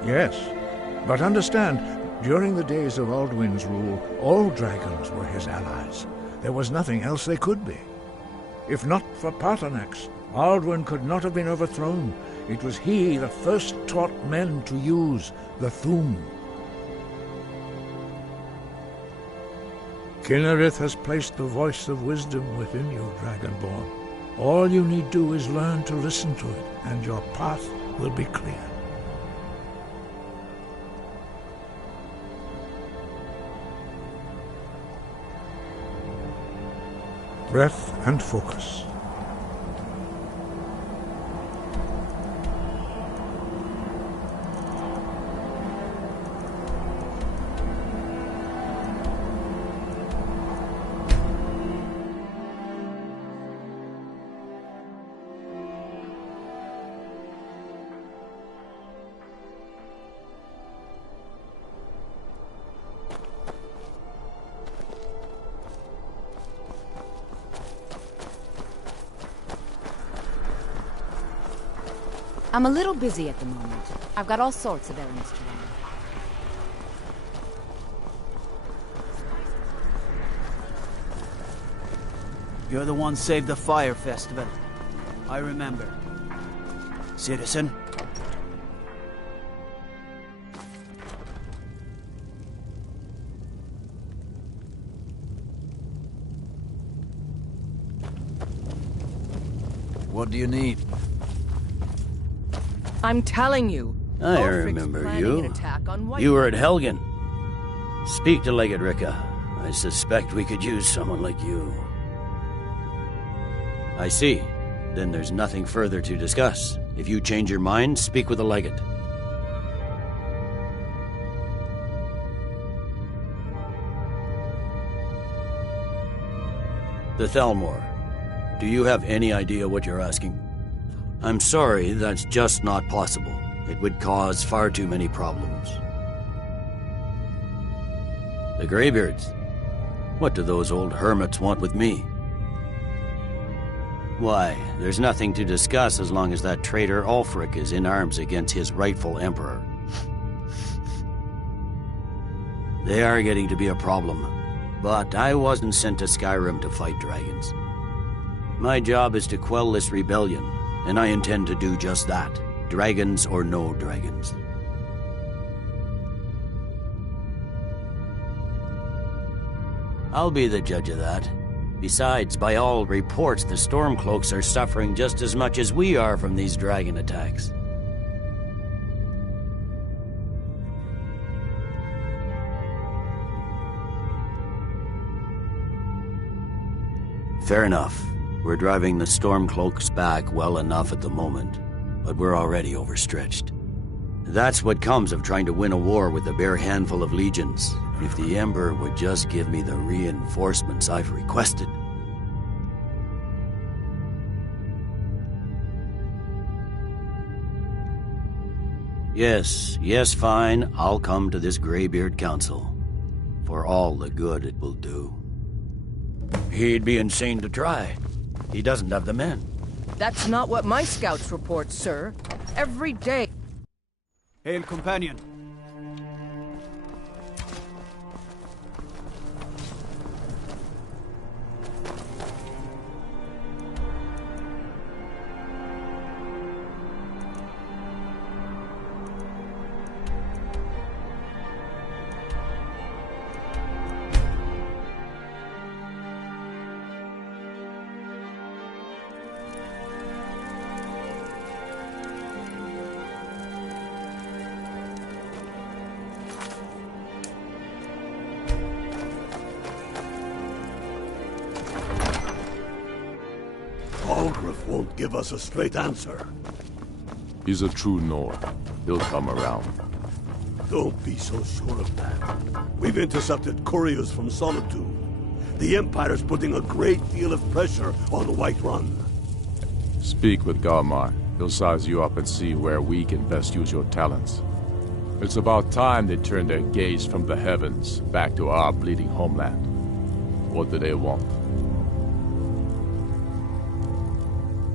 Yes, but understand, during the days of Alduin's rule, all dragons were his allies. There was nothing else they could be. If not for Paarthurnax, Alduin could not have been overthrown. It was he that first taught men to use the Thu'um. Kynareth has placed the voice of wisdom within you, Dragonborn. All you need do is learn to listen to it, and your path will be clear. Breath and focus. I'm a little busy at the moment. I've got all sorts of errands to run. You're the one saved the fire festival. I remember. Citizen? What do you need? I'm telling you. I Ulfric's remember planning you. an attack on White You were at Helgen. Speak to Legate Ricka. I suspect we could use someone like you. I see. Then there's nothing further to discuss. If you change your mind, speak with the Legate. The Thalmor. Do you have any idea what you're asking? I'm sorry, that's just not possible. It would cause far too many problems. The Greybeards? What do those old hermits want with me? Why, there's nothing to discuss as long as that traitor Ulfric is in arms against his rightful emperor. They are getting to be a problem, but I wasn't sent to Skyrim to fight dragons. My job is to quell this rebellion, and I intend to do just that, dragons or no dragons. I'll be the judge of that. Besides, by all reports, the Stormcloaks are suffering just as much as we are from these dragon attacks. Fair enough. We're driving the Stormcloaks back well enough at the moment, but we're already overstretched. That's what comes of trying to win a war with a bare handful of legions. If the Emperor would just give me the reinforcements I've requested. Yes, fine. I'll come to this Greybeard Council. For all the good it will do. He'd be insane to try. He doesn't have the men. That's not what my scouts report, sir. Every day. Hail, companion. Algrif won't give us a straight answer. He's a true Nord. He'll come around. Don't be so sure of that. We've intercepted couriers from Solitude. The Empire's putting a great deal of pressure on Whiterun. Speak with Galmar. He'll size you up and see where we can best use your talents. It's about time they turn their gaze from the heavens back to our bleeding homeland. What do they want?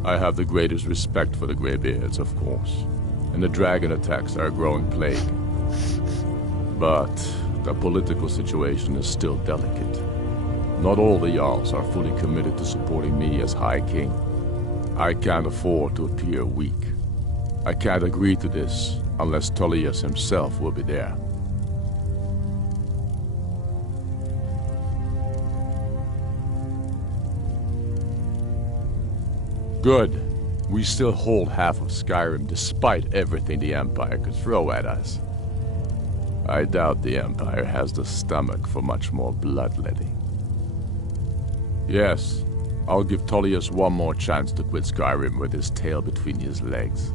I have the greatest respect for the Greybeards, of course, and the dragon attacks are a growing plague. But the political situation is still delicate. Not all the Jarls are fully committed to supporting me as High King. I can't afford to appear weak. I can't agree to this unless Tullius himself will be there. Good. We still hold half of Skyrim despite everything the Empire could throw at us. I doubt the Empire has the stomach for much more bloodletting. Yes, I'll give Tullius one more chance to quit Skyrim with his tail between his legs.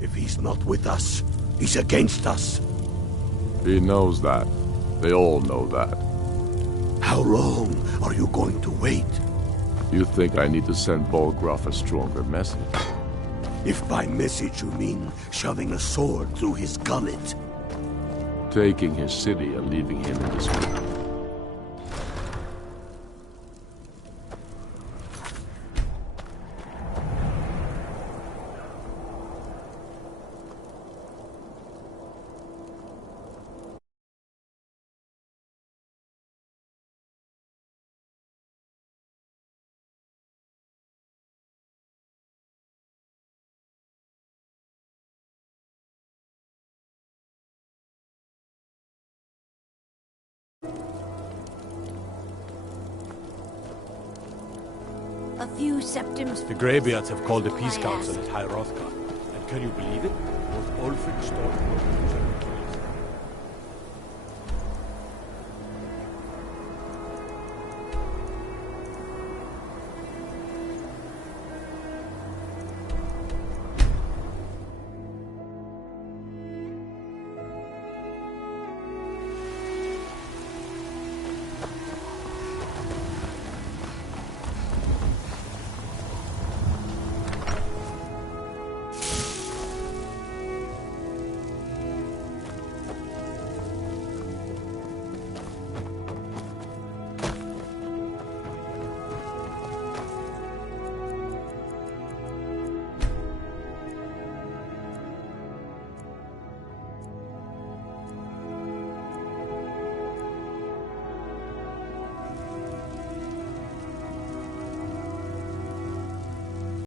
If he's not with us, he's against us. He knows that. They all know that. How long are you going to wait? You think I need to send Bolgraf a stronger message? If by message you mean shoving a sword through his gullet. Taking his city and leaving him in dispute. A few septims. The Greybeards have called a peace council at High Hrothgar. And can you believe it? Both Ulfric, Stormcloak, and